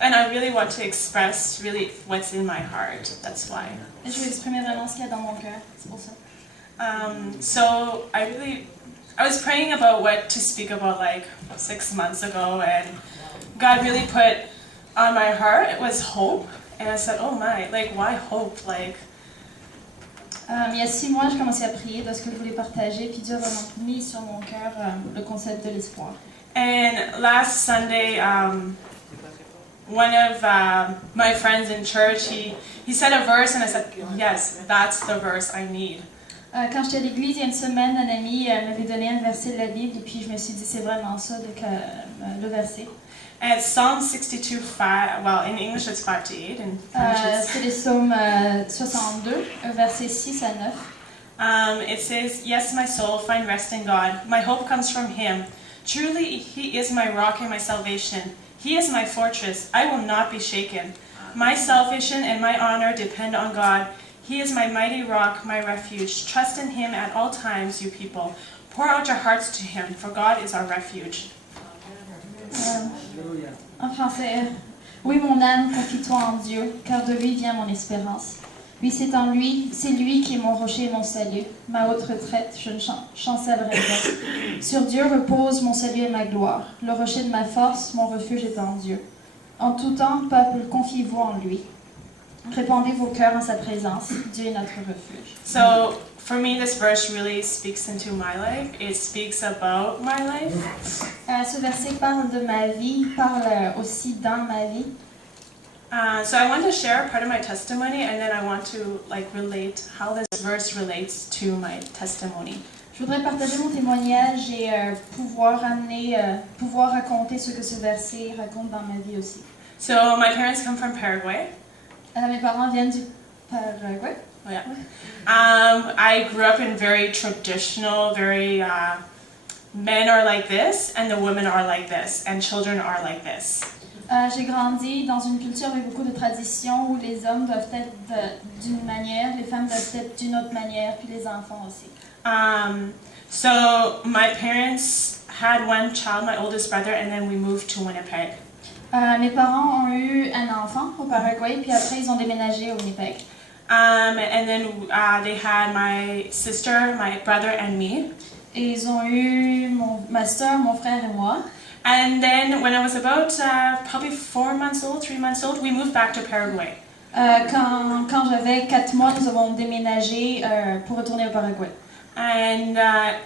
and I really want to express really what's in my heart. That's why. Et je veux exprimer vraiment ce qu'il y a dans mon cœur. C'est pour ça. So I was praying about what to speak about like 6 months ago, and God really put on my heart, it was hope. And I said, oh my, like, why hope? Like, il y a 6 mois, j'ai commencé à prier de ce que je voulais partager, puis Dieu a vraiment mis sur mon cœur le concept de l'espoir. And last Sunday, one of my friends in church, he said a verse, and I said, yes, that's the verse I need. Quand j'étais à l'église, il y a une semaine, un ami m'avait donné un verset de la Bible, et puis je me suis dit, c'est vraiment ça, le verset. And it's Psalm 62:5. Well, in English it's 5 to 8. In French c'est les psaumes 62, versets 6 à 9. It says, yes, my soul, find rest in God. My hope comes from Him. Truly, He is my rock and my salvation. He is my fortress. I will not be shaken. My salvation and my honor depend on God. He is my mighty rock, my refuge. Trust in Him at all times, you people. Pour out your hearts to Him, for God is our refuge. En français, oui mon âme, confie-toi en Dieu, car de lui vient mon espérance. Oui, c'est lui qui est mon rocher et mon salut, ma haute retraite, je ne chancellerai pas. Sur Dieu repose mon salut et ma gloire, le rocher de ma force, mon refuge est en Dieu. En tout temps, peuple, confiez-vous en lui. Répandez vos cœurs en sa présence, Dieu est notre refuge. So, for me, this verse really speaks into my life. It speaks about my life. Ce verset parle de ma vie, parle aussi dans ma vie. So I want to share part of my testimony, and then I want to relate how this verse relates to my testimony. Je voudrais partager mon témoignage et pouvoir raconter ce que ce verset raconte dans ma vie aussi. So my parents come from Paraguay. Mes parents viennent du Paraguay. Oh, yeah. I grew up in very traditional, very men are like this, and the women are like this, and children are like this. J'ai grandi dans une culture avec beaucoup de traditions où les hommes doivent être d'une manière, les femmes doivent être d'une autre manière, puis les enfants aussi. So my parents had one child, my oldest brother, and then we moved to Winnipeg. Mes parents ont eu un enfant au Paraguay, puis après ils ont déménagé au Winnipeg. And then they had my sister, my brother, and me. Et ils ont eu ma soeur, mon frère et moi. And then when I was about probably 4 months old, 3 months old, we moved back to Paraguay. Quand j'avais 4 mois, nous avons déménagé pour retourner au Paraguay. And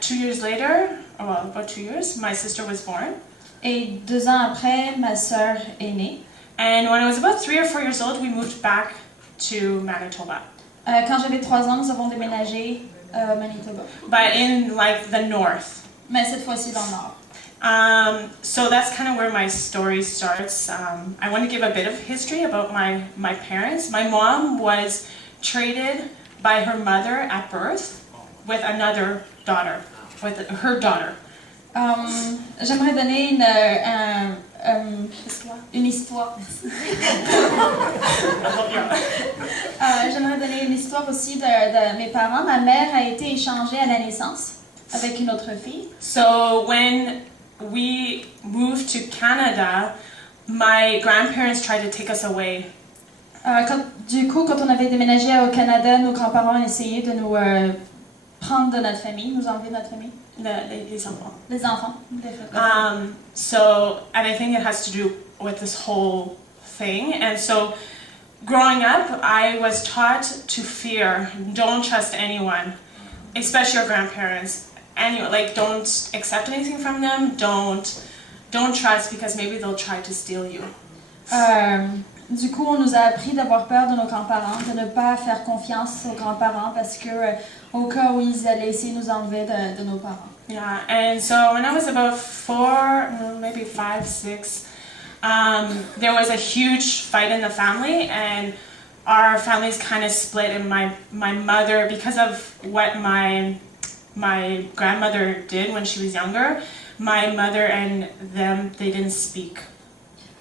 2 years later, well, about 2 years, my sister was born. Et 2 ans après, ma sœur est née. And when I was about 3 or 4 years old, we moved back to Manitoba. Quand j'avais 3 ans, nous avons déménagé à Manitoba. But in the north. Mais cette fois-ci dans le nord. So that's kind of where my story starts. I want to give a bit of history about my parents. My mom was traded by her mother at birth with another daughter, with her daughter. J'aimerais donner une histoire. J'aimerais donner une histoire aussi de mes parents. Ma mère a été échangée à la naissance avec une autre fille. So when we moved to Canada, my grandparents tried to take us away. Quand on avait déménagé au Canada, nos grands-parents ont essayé de nous prendre de notre famille, nous enlever de notre famille. Les enfants. Les enfants. So, and I think it has to do with this whole thing. And so, growing up, I was taught to fear. Don't trust anyone, especially your grandparents. Don't accept anything from them. Don't trust because maybe they'll try to steal you. Du coup, on nous a appris d'avoir peur de nos grands-parents, de ne pas faire confiance aux grands-parents parce que au cas où ils allaient essayer de nous enlever de nos parents. Yeah, and so when I was about 4, maybe 5, 6, there was a huge fight in the family, and our families kind of split. And my mother, because of what my grandmother did when she was younger, my mother and them, they didn't speak.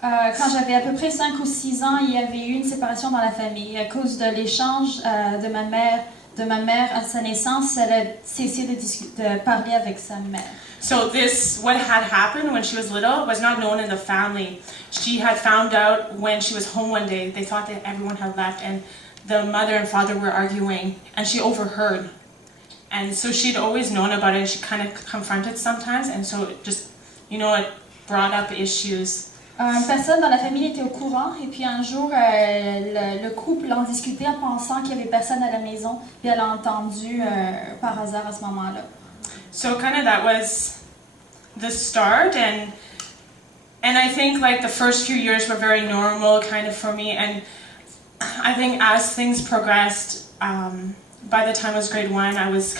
Quand j'avais à peu près 5 ou 6 ans, il y avait eu une séparation dans la famille à cause de l'échange de ma mère de ma mère à sa naissance, elle a cessé de parler avec sa mère. So what had happened when she was little was not known in the family. She had found out when she was home one day. They thought that everyone had left and the mother and father were arguing, and she overheard. And so she'd always known about it, and she kind of confronted sometimes, and so it just, it brought up issues. Personne dans la famille était au courant, et puis un jour, le couple en discutait en pensant qu'il y avait personne à la maison, puis elle a entendu par hasard à ce moment-là. So kind of that was the start, and I think like the first few years were very normal kind of for me, and I think as things progressed, by the time I was grade 1, I was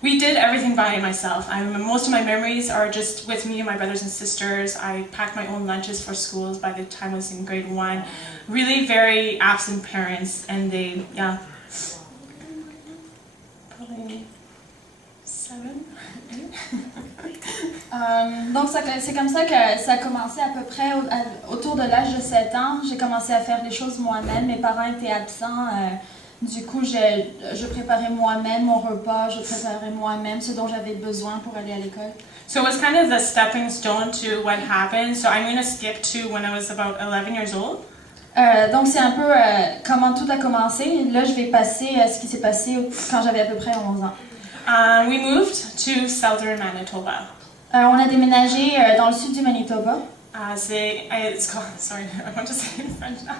we did everything by myself. Most of my memories are just with me and my brothers and sisters. I packed my own lunches for schools by the time I was in grade 1. Really very absent parents, and they, probably 7, 8. Donc c'est comme ça que ça a commencé à peu près autour de l'âge de 7 ans. J'ai commencé à faire les choses moi-même. Mes parents étaient absents. Du coup, je préparais moi-même mon repas, je préparais moi-même ce dont j'avais besoin pour aller à l'école. So it was kind of the stepping stone to what happened. So I'm going to skip to when I was about 11 years old. Donc c'est un peu comment tout a commencé. Là, je vais passer à ce qui s'est passé quand j'avais à peu près 11 ans. We moved to southern Manitoba. On a déménagé dans le sud du Manitoba. It's called, sorry, I want to say it in French now.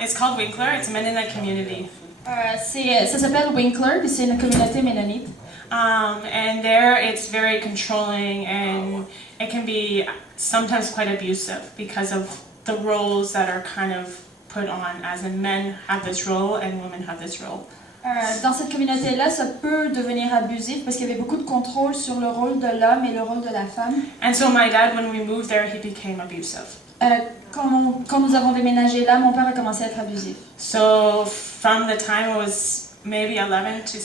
It's called Winkler. It's a Mennonite community. Ça s'appelle Winkler, puis c'est une communauté ménonite. And there it's very controlling, and it can be sometimes quite abusive because of the roles that are kind of put on, as in men have this role and women have this role. Dans cette communauté-là, ça peut devenir abusif parce qu'il y avait beaucoup de contrôle sur le rôle de l'homme et le rôle de la femme. And so my dad, when we moved there, he became abusive. Quand nous avons déménagé là, mon père a commencé à être abusif. So from the time I was maybe 11 to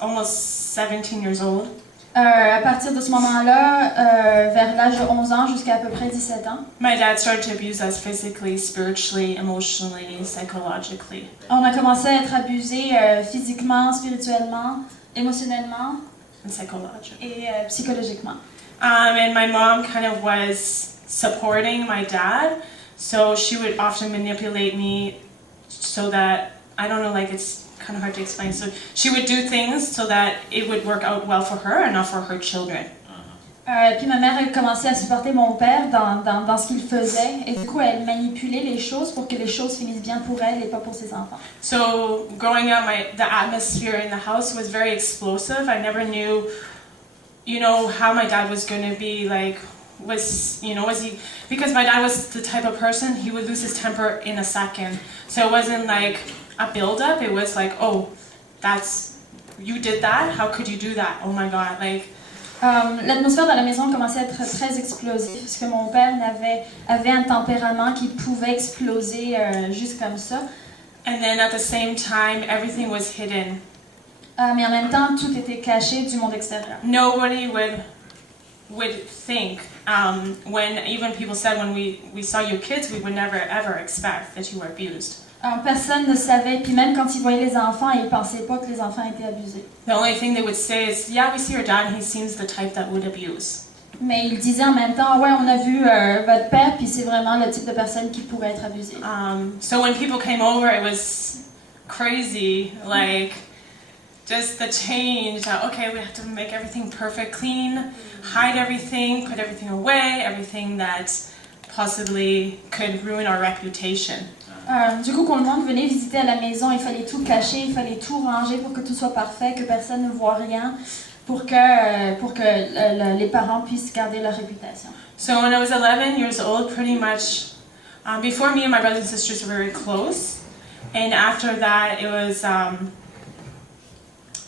almost 17 years old. À partir de ce moment-là, vers l'âge de 11 ans jusqu'à peu près 17 ans. My dad started to abuse us physically, spiritually, emotionally, psychologically. On a commencé à être abusés physiquement, spirituellement, émotionnellement et psychologiquement. And my mom kind of was supporting my dad, so she would often manipulate me so that, I don't know, like it's kind of hard to explain. So she would do things so that it would work out well for her and not for her children. Puis ma mère a commencé à supporter mon père dans ce qu'il faisait, et du coup elle manipulait les choses pour que les choses finissent bien pour elle et pas pour ses enfants. So growing up, the atmosphere in the house was very explosive. I never knew, how my dad was going to be like. Was he, because my dad was the type of person, he would lose his temper in a second. So it wasn't like a build-up, it was like, oh, you did that? How could you do that? Oh my God, like... L'atmosphère dans la maison commençait à être très explosive parce que mon père avait un tempérament qui pouvait exploser juste comme ça. And then at the same time, everything was hidden. Mais en même temps, tout était caché du monde extérieur. Nobody would think, when even people said when we saw you kids, we would never ever expect that you were abused. Personne ne savait, puis même quand ils voyaient les enfants, ils pensaient pas que les enfants étaient abusés. The only thing they would say is, yeah, we see your dad and he seems the type that would abuse. Mais ils disaient en même temps, ouais, on a vu votre père, puis c'est vraiment le type de personne qui pourrait être abusée. So when people came over, it was crazy, like just the change. Okay, we have to make everything perfect, clean, hide everything, put everything away, everything that possibly could ruin our reputation. Du coup, quand le monde venait visiter à la maison, il fallait tout cacher, il fallait tout ranger pour que tout soit parfait, que personne ne voit rien, pour que les parents puissent garder leur réputation. So when I was 11 years old, pretty much, before me and my brothers and sisters were very close, and after that it was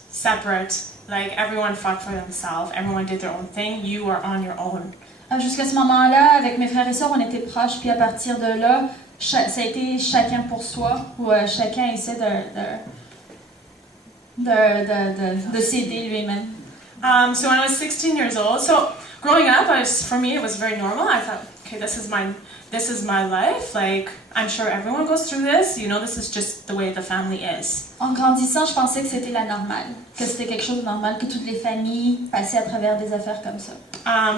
separate. Like everyone fought for themselves, everyone did their own thing, you are on your own. Jusqu'à ce moment-là, avec mes frères et sœurs, on était proches, puis à partir de là, ça a été chacun pour soi, où chacun essaie de s'aider lui-même. So when I was 16 years old, so growing up, for me, it was very normal. I thought, okay, this is my life. Like, I'm sure everyone goes through this. You know, this is just the way the family is. En grandissant, je pensais que c'était la normale, que c'était quelque chose de normal, que toutes les familles passaient à travers des affaires comme ça.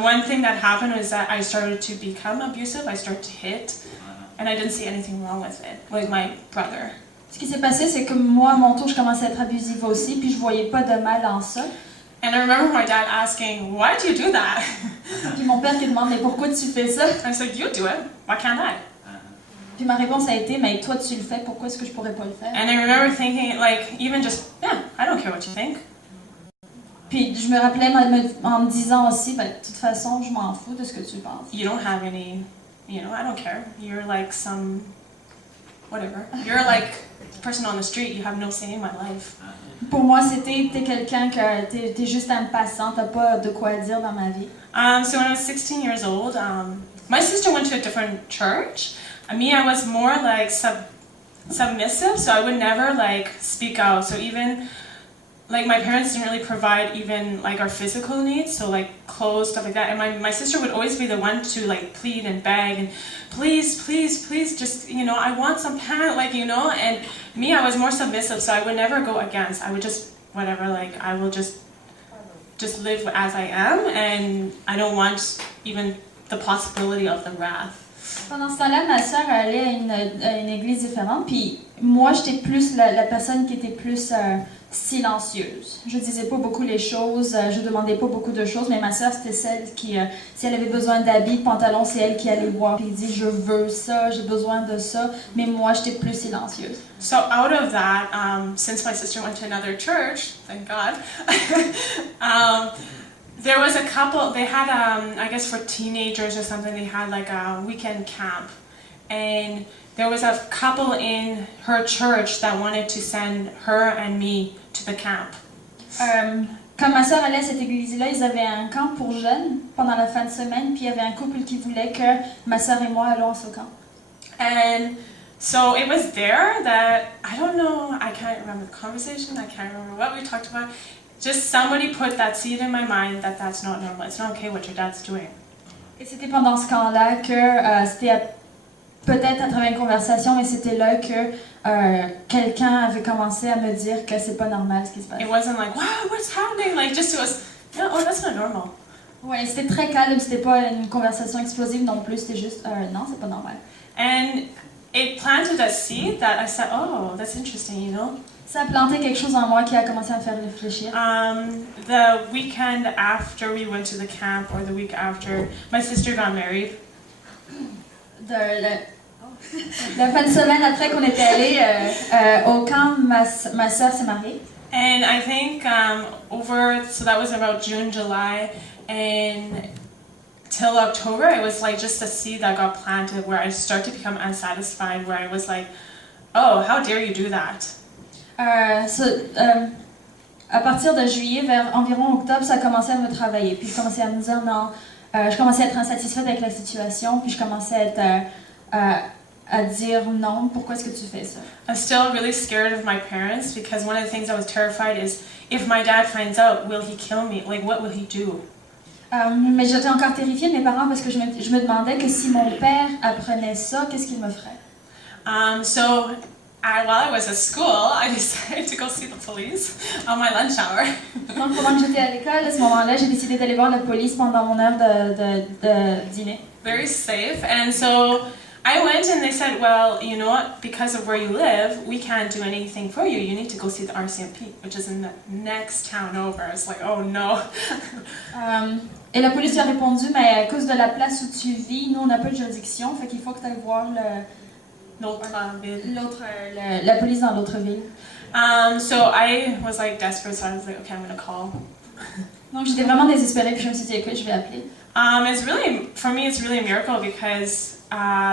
One thing that happened was that I started to become abusive. I started to hit, and I didn't see anything wrong with it, like my brother. Ce qui s'est passé, c'est que moi, à mon tour, je commençais à être abusive aussi, puis je voyais pas de mal en ça. And I remember my dad asking, "Why do you do that?" Puis mon père qui demande, mais pourquoi tu fais ça? I said, "You do it. Why can't I?" Puis ma réponse a été, mais toi tu le fais, pourquoi est-ce que je pourrais pas le faire? And I remember thinking, like, even just, yeah, I don't care what you think. Puis je me rappelais en me disant aussi, ben, de toute façon, je m'en fous de ce que tu penses. You don't have any, you know, I don't care. You're like some, whatever. You're like a person on the street. You have no say in my life. Pour moi, t'es quelqu'un que t'es juste un passant, t'as pas de quoi dire dans ma vie. So when I was 16 years old, my sister went to a different church. Me, I was more like submissive, so I would never like speak out. So even like my parents didn't really provide even like our physical needs, so like clothes, stuff like that. And my sister would always be the one to like plead and beg and please, just, you know, I want some pants, like, you know. And me, I was more submissive, so I would never go against. I would just whatever, like I will just live as I am, and I don't want even the possibility of the wrath. Pendant ce temps-là, ma sœur allait à une église différente, puis moi, j'étais plus la personne qui était plus silencieuse. Je disais pas beaucoup les choses, je demandais pas beaucoup de choses, mais ma sœur, c'était celle qui, si elle avait besoin d'habits, de pantalons, c'est elle qui allait voir et dit « je veux ça, j'ai besoin de ça », mais moi, j'étais plus silencieuse. So out of that, since my sister went to another church, thank God, there was a couple, they had, I guess for teenagers or something, they had like a weekend camp. And there was a couple in her church that wanted to send her and me to the camp. Quand ma sœur allait à cette église-là, ils avaient un camp pour jeunes pendant la fin de semaine, puis il y avait un couple qui voulait que ma sœur et moi allions à ce camp. And so it was there that, I don't know, I can't remember the conversation, I can't remember what we talked about. Just somebody put that seed in my mind that that's not normal. It's not okay what your dad's doing. Et c'était pendant ce camp-là que c'était peut-être à travers une conversation, mais c'était là que quelqu'un avait commencé à me dire que c'est pas normal ce qui se passe. It wasn't like, wow, what's happening? Like, just it was, no, oh, that's not normal. Ouais, c'était très calme, c'était pas une conversation explosive non plus, c'était juste, non, c'est pas normal. And it planted a seed that I said, oh, that's interesting, you know? Ça a planté quelque chose en moi qui a commencé à me faire réfléchir. The weekend after we went to the camp, or the week after, my sister got married. La fin de semaine après qu'on était allé au camp, ma soeur s'est mariée. And I think so that was about June, July, and till October, it was like just a seed that got planted where I started to become unsatisfied, where I was like, oh, how dare you do that? À partir de juillet, vers environ octobre, ça a commencé à me travailler. Puis je commençais à me dire non, je commençais à être insatisfaite avec la situation, puis je commençais à dire non, pourquoi est-ce que tu fais ça? I'm still really scared of my parents because one of the things I was terrified is if my dad finds out, will he kill me? Like, what will he do? Mais j'étais encore terrifiée de mes parents parce que je me demandais que si mon père apprenait ça, qu'est-ce qu'il me ferait? While I was at school, I decided to go see the police on my lunch hour. Donc pendant que j'étais à l'école, à ce moment-là, j'ai décidé d'aller voir la police pendant mon heure de dîner. Very safe, and so I went and they said, well, you know what, because of where you live, we can't do anything for you. You need to go see the RCMP, which is in the next town over. It's like, oh no. Et la police lui a répondu, mais à cause de la place où tu vis, nous on n'a pas de juridiction, fait qu'il faut que tu ailles voir la police dans l'autre ville. So I was like desperate, so I was like, okay, I'm gonna call. Donc j'étais vraiment désespérée, puis je me suis dit, écoute, je vais appeler. It's really, for me, it's really a miracle because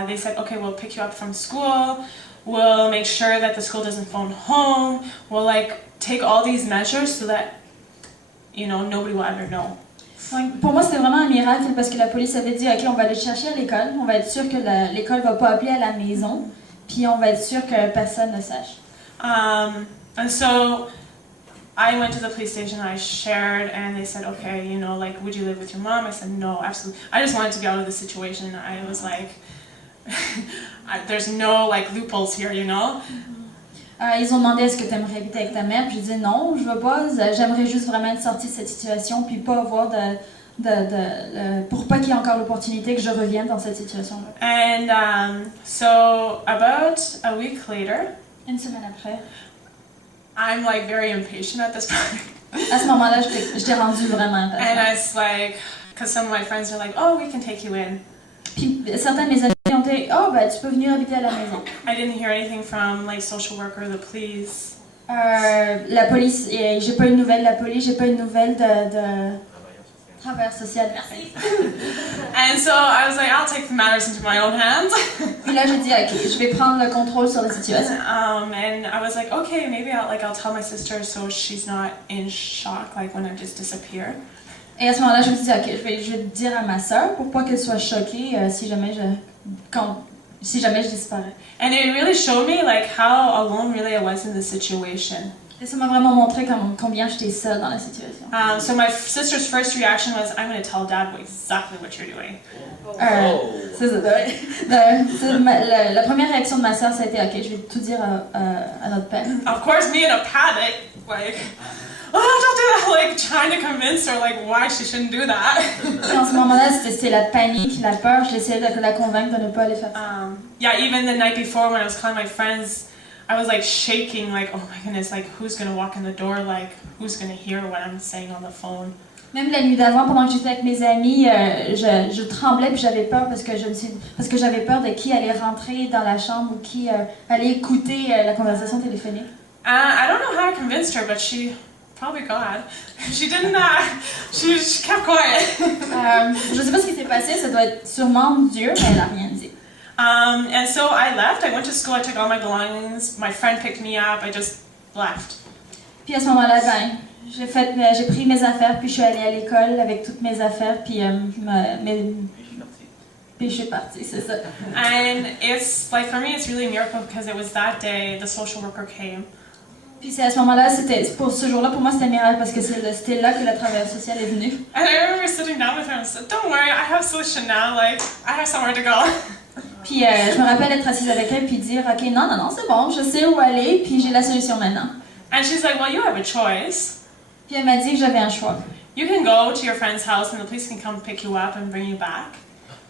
they said, okay, we'll pick you up from school, we'll make sure that the school doesn't phone home, we'll like take all these measures so that, you know, nobody will ever know. Donc, pour moi, c'était vraiment un miracle parce que la police avait dit, ok, on va aller te chercher à l'école, on va être sûr que l'école va pas appeler à la maison, puis on va être sûr que personne ne sache. And so I went to the police station, I shared, and they said, okay, you know, like, would you live with your mom? I said, no, absolutely. I just wanted to be out of the situation. I was like, there's no, like, loopholes here, you know? Ils ont demandé est-ce que tu aimerais habiter avec ta mère, puis j'ai dit non, je veux pas, j'aimerais juste vraiment être sortie de cette situation, puis pas avoir pour pas qu'il y ait encore l'opportunité que je revienne dans cette situation-là. And so about a week later, Une semaine après, I'm like very impatient at this point. à ce moment-là, je t'ai rendue vraiment And impatiente. I was like, because some of my friends are like, oh, we can take you in. Puis certains de mes amis ont dit oh, ben tu peux venir habiter à la maison. I didn't hear anything from like social worker, the police. La police, j'ai pas eu de nouvelles de la police, j'ai pas eu de nouvelles de travailleur social. Merci. And so I was like, I'll take the matters into my own hands. Puis là, j'ai dit ok, je vais prendre le contrôle sur la situation. And I was like, okay, maybe I'll tell my sister so she's not in shock like when I just disappear. Et à ce moment-là, je me suis dit, ok, je vais dire à ma sœur pour pas qu'elle soit choquée si jamais je disparais. And it really showed me like how alone really I was in the situation. Et ça m'a vraiment montré combien j'étais seule dans la situation. So my sister's first reaction was, I'm going to tell Dad exactly what you're doing. C'est ça. La première réaction de ma sœur, ça a été, ok, je vais tout dire à notre père. Of course, me in a panic, like, oh, don't do that, like trying to convince her like why she shouldn't do that. Et en ce moment-là, c'était la panique, la peur. J'essayais de la convaincre de ne pas aller faire ça. Yeah, even the night before when I was calling my friends, I was like shaking, like, oh my goodness, like who's gonna walk in the door, like who's gonna hear what I'm saying on the phone. Même la nuit d'avant, pendant que j'étais avec mes amis, je tremblais puis j'avais peur parce que j'avais peur de qui allait rentrer dans la chambre ou qui allait écouter la conversation téléphonique. I don't know how I convinced her, but probably God. She didn't. She kept quiet. Je sais pas ce qui s'est passé. Ça doit être sûrement Dieu, mais elle a rien dit. And so I left. I went to school. I took all my belongings. My friend picked me up. I just left. Puis à ce moment-là, j'ai pris mes affaires, puis je suis allée à l'école avec toutes mes affaires, puis puis je suis partie, c'est ça. And it's like for me, it's really a miracle because it was that day the social worker came. Puis c'est à ce moment-là, pour ce jour-là, pour moi, c'était un miracle parce que c'était là que la travailleuse sociale est venue. And I remember sitting down with her and said, "Don't worry, I have a solution now. Like I have somewhere to go." Puis je me rappelle être assise avec elle puis dire, ok, non, c'est bon, je sais où aller, puis j'ai la solution maintenant. And she's like, "Well, you have a choice. Puis elle m'a dit que j'avais un choix. You can go to your friend's house and the police can come pick you up and bring you back.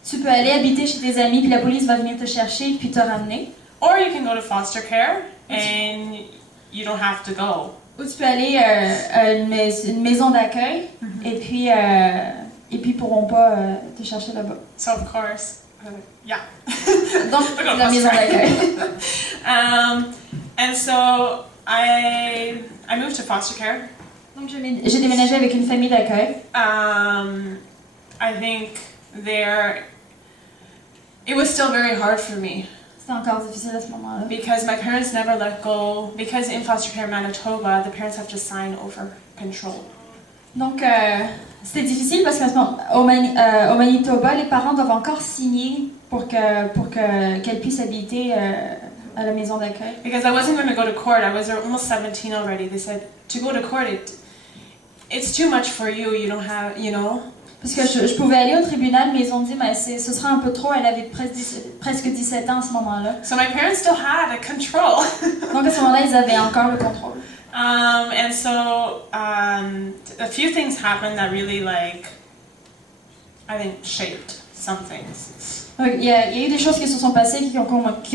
Tu peux aller habiter chez tes amis, puis la police va venir te chercher puis te ramener. Or you can go to foster care and you don't have to go." Ou tu peux aller à une maison d'accueil, et puis ils pourront pas te chercher là-bas. So of course, yeah. Donc la maison d'accueil. And so I moved to foster care. Donc j'ai déménagé avec une famille d'accueil. I think it was still very hard for me. C'était encore difficile à ce moment-là. Because my parents never let go. Because in foster care Manitoba, the parents have to sign over control. Donc c'était difficile parce qu'au Manitoba, les parents doivent encore signer pour qu'elle puisse habiter à la maison d'accueil. Because I wasn't going to go to court. I was almost 17 already. They said to go to court, it's too much for you. You don't have, you know. Parce que je pouvais aller au tribunal, mais ils ont dit mais ce sera un peu trop. Elle avait presque 17 ans à ce moment-là. So my parents still had a control. Donc à ce moment-là, ils avaient encore le contrôle. And so a few things happened that really, like, I think, shaped some things. Il y a eu des choses qui se sont passées qui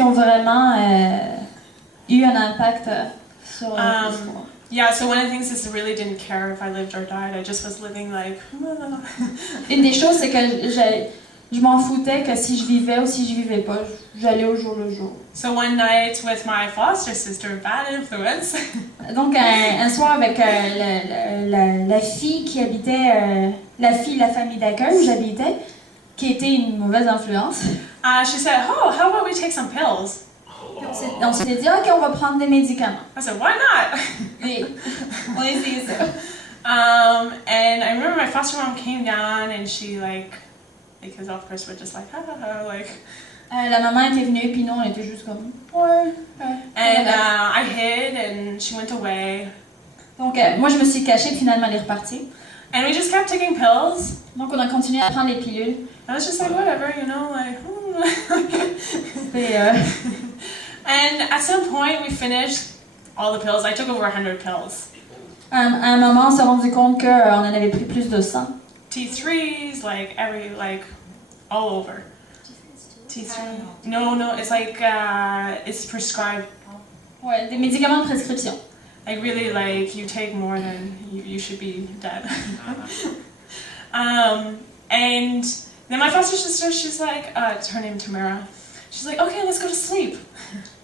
ont vraiment eu un impact sur l'histoire. Yeah, so one of the things is I really didn't care if I lived or died. I just was living like... Une des choses, c'est que je m'en foutais que si je vivais ou si je vivais pas, j'allais au jour le jour. So one night with my foster sister, bad influence. Donc un soir avec la fille qui habitait, la famille d'accueil où j'habitais, qui était une mauvaise influence. She said, "Oh, how about we take some pills?" On s'est dit, ok, on va prendre des médicaments. I said, "Why not?" Et on a essayé ça. And I remember my foster mom came down and she because of course we're just like, ha ha ha, like. La maman était venue puis nous on était juste comme, ouais. And I hid and she went away. Donc, moi, je me suis cachée, puis finalement, elle est repartie. And we just kept taking pills. Donc, on a continué à prendre les pilules. I was just like, whatever, you know, like. Et, And at some point, we finished all the pills. I took over 100 pills. à un moment, on s'est rendu compte qu'on en avait pris plus de 100. T3s, like all over. T3. No, it's like, it's prescribed. Ouais, des médicaments de prescription. Like really, like you take more than you should be dead. And then my foster sister, she's like, it's her name Tamara. She's like, okay, let's go to sleep.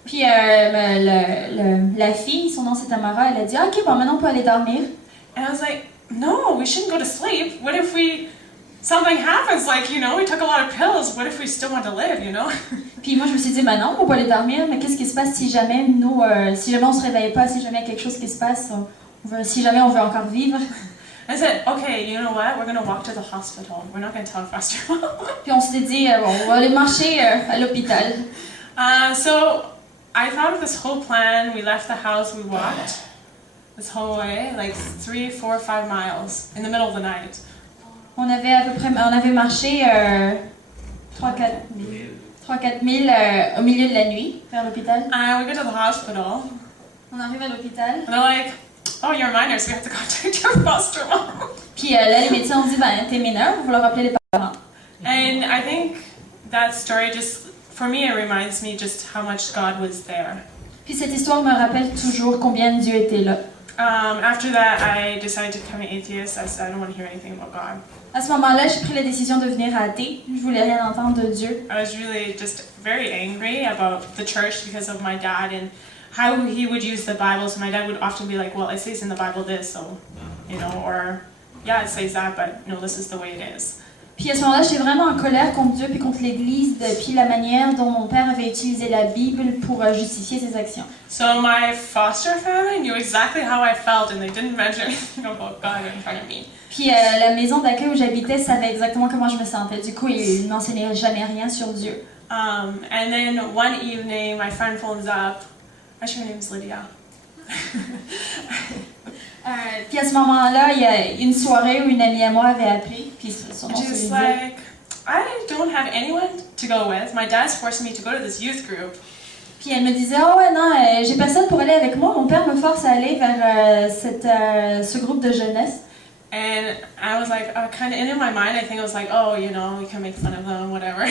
Puis la fille, son nom c'est Tamara, elle a dit ok, bon maintenant on peut aller dormir. And I was like, no, we shouldn't go to sleep. What if something happens? Like, you know, we took a lot of pills. What if we still want to live? You know? Puis moi je me suis dit bah non, on peut pas aller dormir, mais qu'est-ce qui se passe si jamais si jamais on se réveille pas, si jamais il y a quelque chose qui se passe, si jamais on veut encore vivre. I said, okay, you know what? We're gonna walk to the hospital. We're not gonna tell foster mom. Puis on s'était dit bon, on va aller marcher à l'hôpital. So I thought of this whole plan. We left the house. We walked this whole way, like 3, 4, 5 miles in the middle of the night. On avait marché 3-4 milles au milieu de la nuit vers l'hôpital. And we go to the hospital. On arrive à l'hôpital. And they're like, oh, you're minors. We have to contact your foster mom. Puis là, les médecins ont dit, ben, t'es mineur, il va falloir appeler les parents. And I think that story just, for me, it reminds me just how much God was there. Puis cette histoire me rappelle toujours combien Dieu était là. After that, I decided to become an atheist. I said, I don't want to hear anything about God. À ce moment-là, j'ai pris la décision de devenir athée. Je voulais rien entendre de Dieu. I was really just very angry about the church because of my dad and how he would use the Bible. So my dad would often be like, well, it says in the Bible this, so, you know, or, yeah, it says that, but no, this is the way it is. Puis à ce moment-là, j'étais vraiment en colère contre Dieu puis contre l'Église, puis la manière dont mon père avait utilisé la Bible pour justifier ses actions. So my foster family knew exactly how I felt, and they didn't mention anything about God in front of me. Puis la maison d'accueil où j'habitais savait exactement comment je me sentais. Du coup, ils n'enseignaient jamais rien sur Dieu. And then one evening, my friend phones up. Actually, her name's Lydia. Puis à ce moment-là, il y a une soirée où une amie à moi avait appelé. Puis son nom, She's c'est like, I don't have anyone to go with. My dad's forcing me to go to this youth group. Puis elle me disait, oh ouais, non, j'ai personne pour aller avec moi. Mon père me force à aller vers ce groupe de jeunesse. And I was like, kind of in my mind, I think I was like, oh, you know, we can make fun of them, whatever.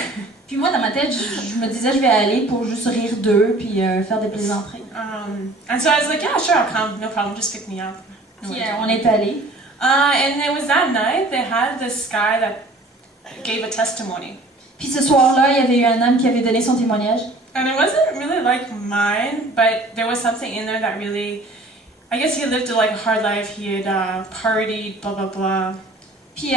Puis moi, dans ma tête, je me disais, je vais aller pour juste rire d'eux, puis faire des plaisanteries. And so I was like, yeah, sure, I'll come, no problem, just pick me up. Puis on est allés. And it was that night, they had this guy that gave a testimony. Puis ce soir-là, il y avait eu un homme qui avait donné son témoignage. And it wasn't really like mine, but there was something in there that really, I guess he lived like a hard life, he had partied, blah, blah, blah. Puis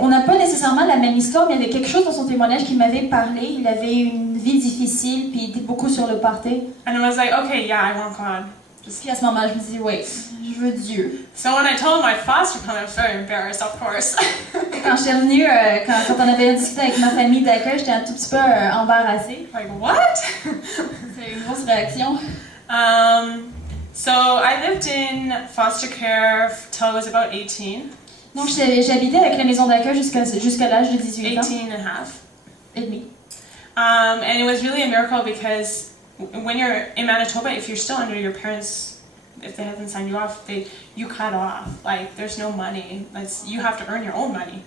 on n'a pas nécessairement la même histoire, mais il y avait quelque chose dans son témoignage qui m'avait parlé. Il avait une vie difficile, puis il était beaucoup sur le party. And I was like, okay, yeah, I want God. Puis à ce moment-là, je me dis, oui, je veux Dieu. So when I told my foster mom, I was very embarrassed, of course. Quand je suis revenue, quand on avait discuté avec ma famille d'accueil, j'étais un tout petit peu embarrassée. Like, what? C'est une grosse réaction. So I lived in foster care till I was about 18. Donc j'habitais avec la maison d'accueil jusqu'à l'âge de 18 ans. 18 and a half. Et demi. And it was really a miracle because when you're in Manitoba, if you're still under your parents, if they haven't signed you off, you cut off. Like, there's no money. You have to earn your own money.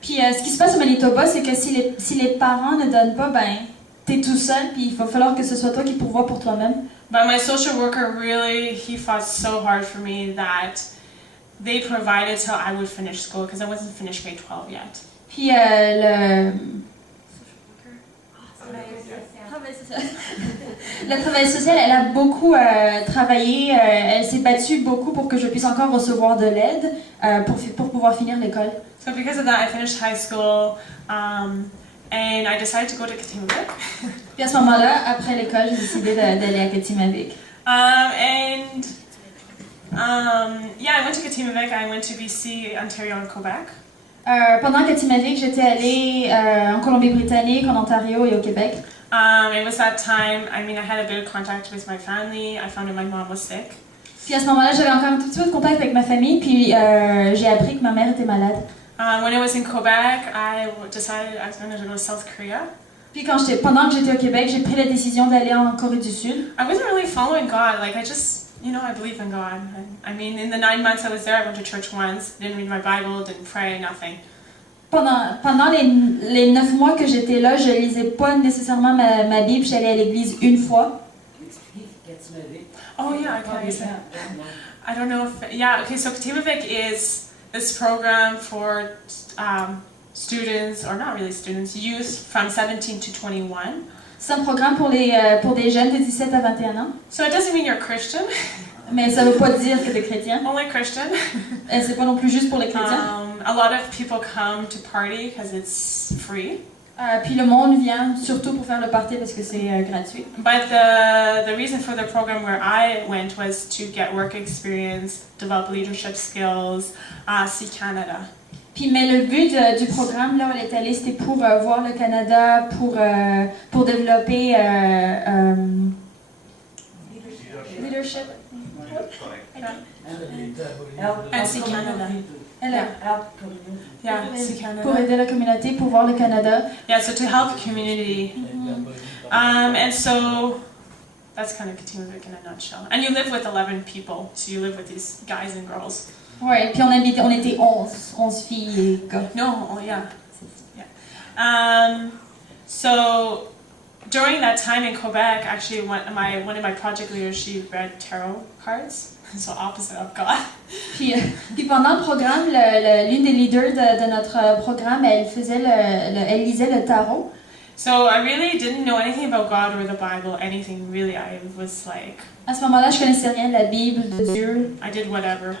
Puis ce qui se passe au Manitoba, c'est que si les parents ne donnent pas, ben t'es tout seul, puis il va falloir que ce soit toi qui pourvois pour toi-même. But my social worker really, he fought so hard for me that they provided till I would finish school because I wasn't finished grade 12 yet. Puis le travail social, elle a beaucoup travaillé, elle s'est battue beaucoup pour que je puisse encore recevoir de l'aide pour pouvoir finir l'école. So because of that, I finished high school and I decided to go to Témoignage. Puis à ce moment-là, après l'école, j'ai décidé d'aller à Témoignage. Yeah, I went to Témoignage, I went to BC, Ontario and Quebec. Pendant que Témoignage, j'étais allée en Colombie-Britannique, en Ontario et au Québec. It was that time, I mean, I had a bit of contact with my family. I found out my mom was sick. Puis à ce moment-là, j'avais encore un tout petit peu de contact avec ma famille, puis j'ai appris que ma mère était malade. When I was in Quebec, I decided I was going to go to South Korea. Puis pendant que j'étais au Québec, j'ai pris la décision d'aller en Corée du Sud. I wasn't really following God. Like I just, I believe in God. I mean, in the 9 months I was there, I went to church once, didn't read my Bible, didn't pray, nothing. Pendant les 9 mois que j'étais là, je lisais pas nécessairement ma Bible, j'allais à l'église une fois. Oh yeah, I can use it. I don't know if, okay, so Témoignage is this program for students, or not really students, youth from 17 to 21. C'est un programme pour des jeunes de 17 à 21 ans. So it doesn't mean you're Christian. Mais ça veut pas dire que t'es chrétien. Only Christian. C'est pas non plus juste pour les chrétiens. A lot of people come to party because it's free. Puis le monde vient surtout pour faire le party parce que c'est gratuit. But the reason for the program where I went was to get work experience, develop leadership skills, see Canada. Puis mais le but du programme là où elle est allée, c'était pour voir le Canada, pour développer leadership. And see Canada. Yeah, see Canada. Pour aider la communauté, pour voir le Canada. Yeah, so to help community. And so that's kind of Témoignage in a nutshell. And you live with 11 people, so you live with these guys and girls. Ouais, puis on était 11 filles et gars. No, oh yeah. So during that time in Quebec, actually one of my project leaders, she read tarot cards. So opposite of God. Puis pendant le programme, l'une des leaders de notre programme, elle lisait le tarot. So I really didn't know anything about God or the Bible, anything really. I was like... À ce moment-là, je connaissais rien de la Bible, de Dieu. I did whatever.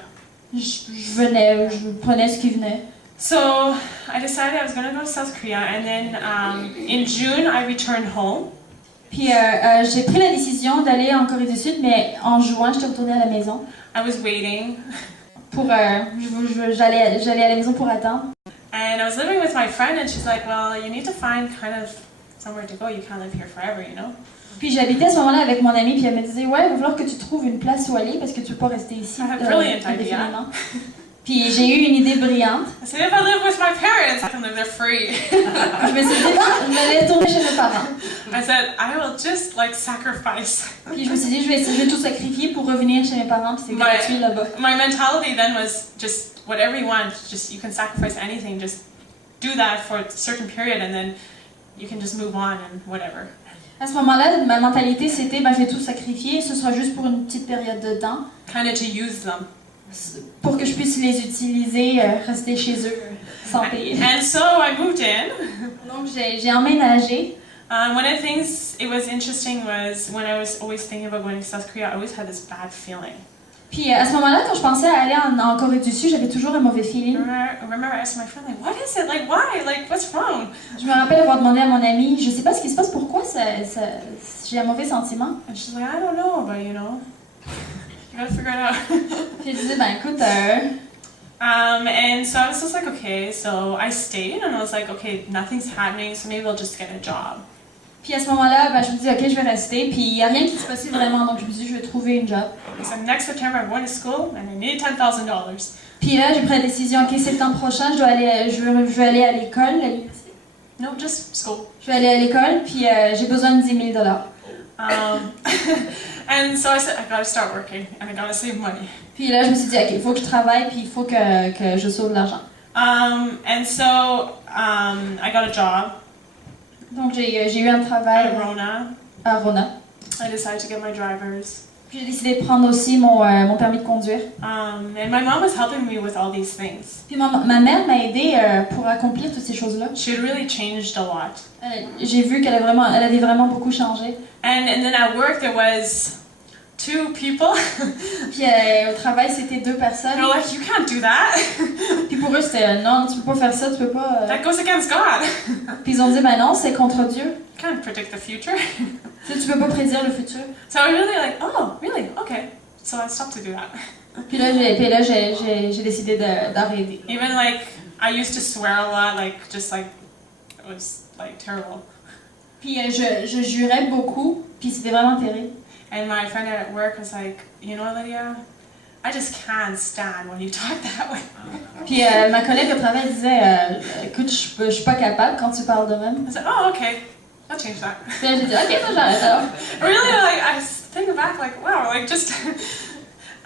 Je prenais ce qui venait. So I decided I was going to go to South Korea, and then in June I returned home. Puis j'ai pris la décision d'aller en Corée du Sud, mais en juin, j'étais retournée à la maison. I was waiting. J'allais à la maison pour attendre. And I was living with my friend, and she's like, well, you need to find kind of somewhere to go. You can't live here forever, you know. Puis j'habitais à ce moment-là avec mon amie, puis elle me disait, ouais, il va falloir que tu trouves une place où aller, parce que tu peux pas rester ici indéfiniment. Puis j'ai eu une idée brillante. I said, if I live with my parents, I can live there free. Je me suis dit, je vais aller retourner chez mes parents. I said, I will just like sacrifice. Puis je me suis dit, je vais tout sacrifier pour revenir chez mes parents, puis c'est gratuit là-bas. My mentality then was just whatever you want, just you can sacrifice anything, just do that for a certain period, and then you can just move on and whatever. À ce moment-là, ma mentalité c'était, je vais tout sacrifier, ce sera juste pour une petite période de temps. Kind of to use them. Pour que je puisse les utiliser, rester chez eux sans payer. And so I moved in. Donc j'ai emménagé. One of the things it was interesting was when I was always thinking about going to South Korea, I always had this bad feeling. Puis à ce moment-là, quand je pensais à aller en Corée du Sud, j'avais toujours un mauvais feeling. Remember I asked my friend, like, what is it? Like, why? Like, what's wrong? Je me rappelle avoir demandé à mon amie, je sais pas ce qui se passe, pourquoi j'ai un mauvais sentiment. And she's like, I don't know, but you know, you gotta figure it out. Puis je disais, écoute. And so I was just like, okay, so I stayed, and I was like, okay, nothing's happening, so maybe I'll just get a job. Puis à ce moment-là, je me dis, ok, je vais rester. Puis il n'y a rien qui se passait vraiment, donc je me dis, je vais trouver une job. So next September, I'm going to school, and I need $10,000. Puis là, j'ai pris la décision, ok, septembre prochain, je vais aller à l'école, à l'université. No, just school. Je vais aller à l'école, puis j'ai besoin de $10,000. And so I said, I gotta start working, and I gotta save money. Puis là, je me suis dit, ok, il faut que je travaille, puis il faut que je sauve de l'argent. And so I got a job. Donc j'ai eu un travail à Rona. I decided to get my driver's. Puis j'ai décidé de prendre aussi mon permis de conduire. And my mom was helping me with all these things. Puis ma mère m'a aidée pour accomplir toutes ces choses-là. She had really changed a lot. J'ai vu qu'elle avait vraiment beaucoup changé. And then at work there was 2 people. Puis au travail c'était 2 personnes. They're like, you can't do that. Puis pour eux c'était non, tu peux pas faire ça, tu peux pas. That goes against God. Puis ils ont dit non, c'est contre Dieu. You can't predict the future. Tu peux pas prédire le futur. So I was really like, oh, really? Okay. So I stopped to do that. Puis là j'ai décidé d'arrêter. Even like I used to swear a lot, like just like it was like terrible. Puis je jurais beaucoup, puis c'était vraiment terrible. And my friend at work was like, you know, Lydia, I just can't stand when you talk that way. Puis ma collègue au travail disait, écoute, je suis pas capable quand tu parles de même. I said, oh, okay, I'll change that. Puis j'ai dit, ok, ça j'arrête alors. Really, like, I think back, like, wow, like, just...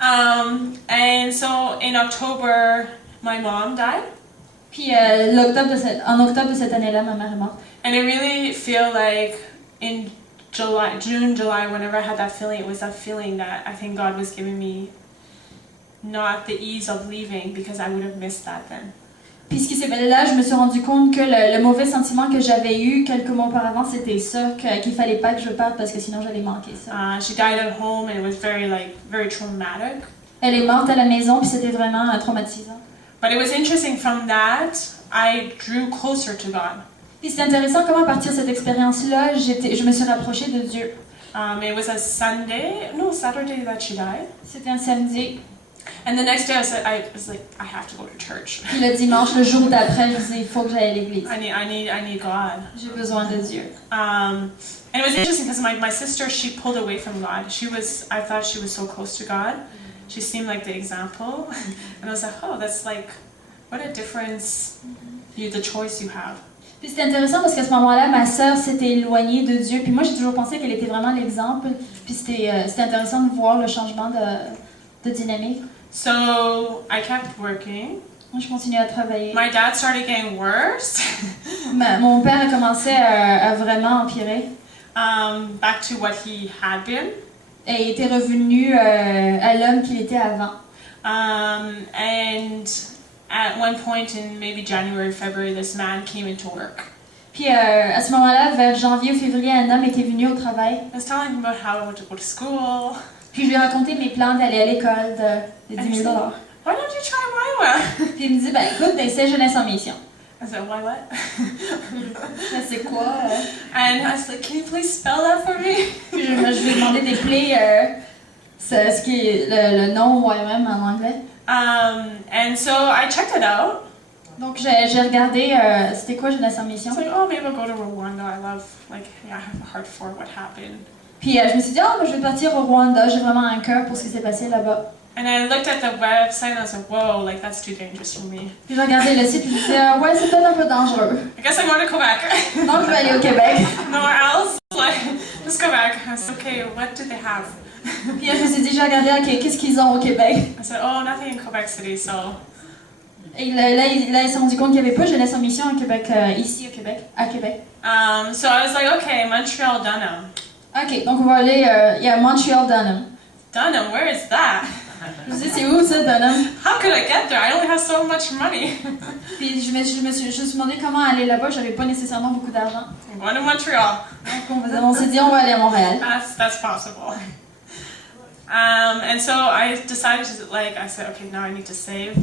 and so, in October, my mom died. Puis en octobre de cette année-là, ma mère est morte. And I really feel like in June, July, whenever I had that feeling, it was that feeling that I think God was giving me not the ease of leaving because I would have missed that then. Puis ce qui s'est passé là, je me suis rendu compte que le mauvais sentiment que j'avais eu quelques mois auparavant, c'était ça, qu'il fallait pas que je parte parce que sinon j'allais manquer ça. She died at home and it was very traumatic. Elle est morte à la maison puis c'était vraiment traumatisant. But it was interesting from that, I drew closer to God. Puis c'est intéressant comment à partir de cette expérience-là, je me suis rapprochée de Dieu. It was a Saturday that she died. C'était un samedi. And the next day I was like, I have to go to church. Puis le dimanche, le jour d'après, je me disais, il faut que j'aille à l'église. I need God. J'ai besoin de Dieu. And it was interesting because my sister, she pulled away from God. I thought she was so close to God. She seemed like the example. And I was like, oh, that's like, what a difference, the choice you have. Puis c'était intéressant parce qu'à ce moment-là, ma sœur s'était éloignée de Dieu. Puis moi, j'ai toujours pensé qu'elle était vraiment l'exemple. Puis c'était intéressant de voir le changement de dynamique. So I kept working. Moi, je continuais à travailler. My dad started getting worse. Mon père a commencé à vraiment empirer. Back to what he had been. Et il était revenu à l'homme qu'il était avant. And at one point in maybe January, February, this man came into work. Puis à ce moment-là, vers janvier ou février, un homme était venu au travail. I was telling him about how I want to go to school. Puis je lui ai raconté mes plans d'aller à l'école de 10 000 $. Why don't you try my way? Puis il me dit, ben écoute, essaie Jeunesse en mission. I said, why what? Ça c'est quoi? And I was like, can you please spell that for me? Puis je lui ai demandé d'épeler ce qui est le nom YM en anglais. And so I checked it out. Donc j'ai regardé, c'était quoi Jeunesse en mission? It's like, oh, maybe I'll go to Rwanda. I have a heart for what happened. Puis je me suis dit, oh, ben, je vais partir au Rwanda, j'ai vraiment un cœur pour ce qui s'est passé là-bas. And I looked at the website and I was like, whoa, like that's too dangerous for me. Puis j'ai regardé le site et je me suis dit, ouais, c'est peut-être un peu dangereux. I guess I'm going to Quebec. Donc je vais aller au Québec. Nowhere else? Like, just go back. I said, okay, what do they have? Puis je me suis dit, j'ai regardé, ok, qu'est-ce qu'ils ont au Québec? I said, oh, nothing in Quebec City, so. Et là, il s'est rendu compte qu'il n'y avait pas Jeunesse en mission au Québec, ici au Québec, à Québec. So I was like, okay, Montreal, Dunham. Ok, donc on va aller, il y a Montreal, Dunham. Dunham, where is that? Je me suis dit, c'est où ça, Dunham? How could I get there? I only have so much money. Puis je me suis demandé comment aller là-bas, j'avais pas nécessairement beaucoup d'argent. I'm going to Montreal. Donc on s'est dit, on va aller à Montréal. That's possible. And so I decided to, I said, okay, now I need to save.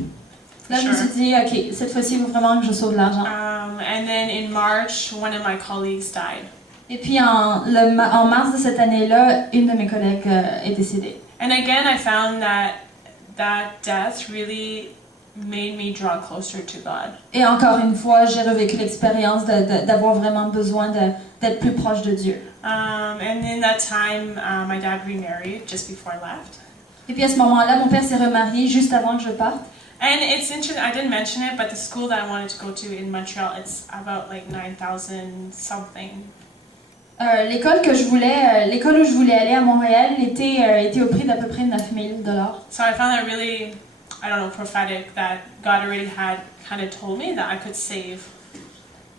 Là, je me suis dit, ok, cette fois-ci, il faut vraiment que je sauve de l'argent. And then in March, one of my colleagues died. Et puis en mars de cette année-là, une de mes collègues est décédée. And again, I found that death really made me draw closer to God. Et encore une fois, j'ai revécu l'expérience d'avoir vraiment besoin d'être plus proche de Dieu. And in that time, my dad remarried just before I left. Et puis à ce moment-là, mon père s'est remarié juste avant que je parte. And it's interesting, I didn't mention it, but the school that I wanted to go to in Montreal, it's about like 9,000 something. L'école où je voulais aller à Montréal était au prix d'à peu près 9 000 $. So I found that really, I don't know, prophetic that God already had kind of told me that I could save.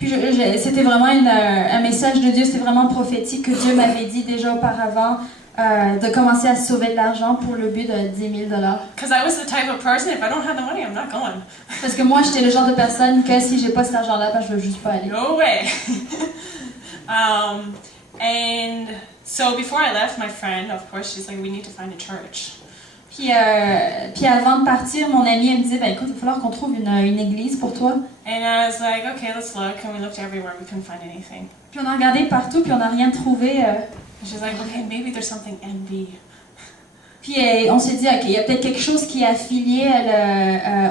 Puis c'était vraiment un message de Dieu, c'était vraiment prophétique que Dieu m'avait dit déjà auparavant de commencer à sauver de l'argent pour le but de 10 000 $. Because I was the type of person, if I don't have the money, I'm not going. Parce que moi, j'étais le genre de personne que si j'ai pas cet argent-là, ben, je veux juste pas aller. No way. And so before I left, my friend, of course, she's like, we need to find a church. Puis avant de partir, mon amie elle me disait, ben écoute, il va falloir qu'on trouve une église pour toi. And I was like, okay, let's look. And we looked everywhere, we couldn't find anything. Puis on a regardé partout, puis on n'a rien trouvé. And she's like, okay, maybe there's something NB. Puis on s'est dit, ok, il y a peut-être quelque chose qui est affilié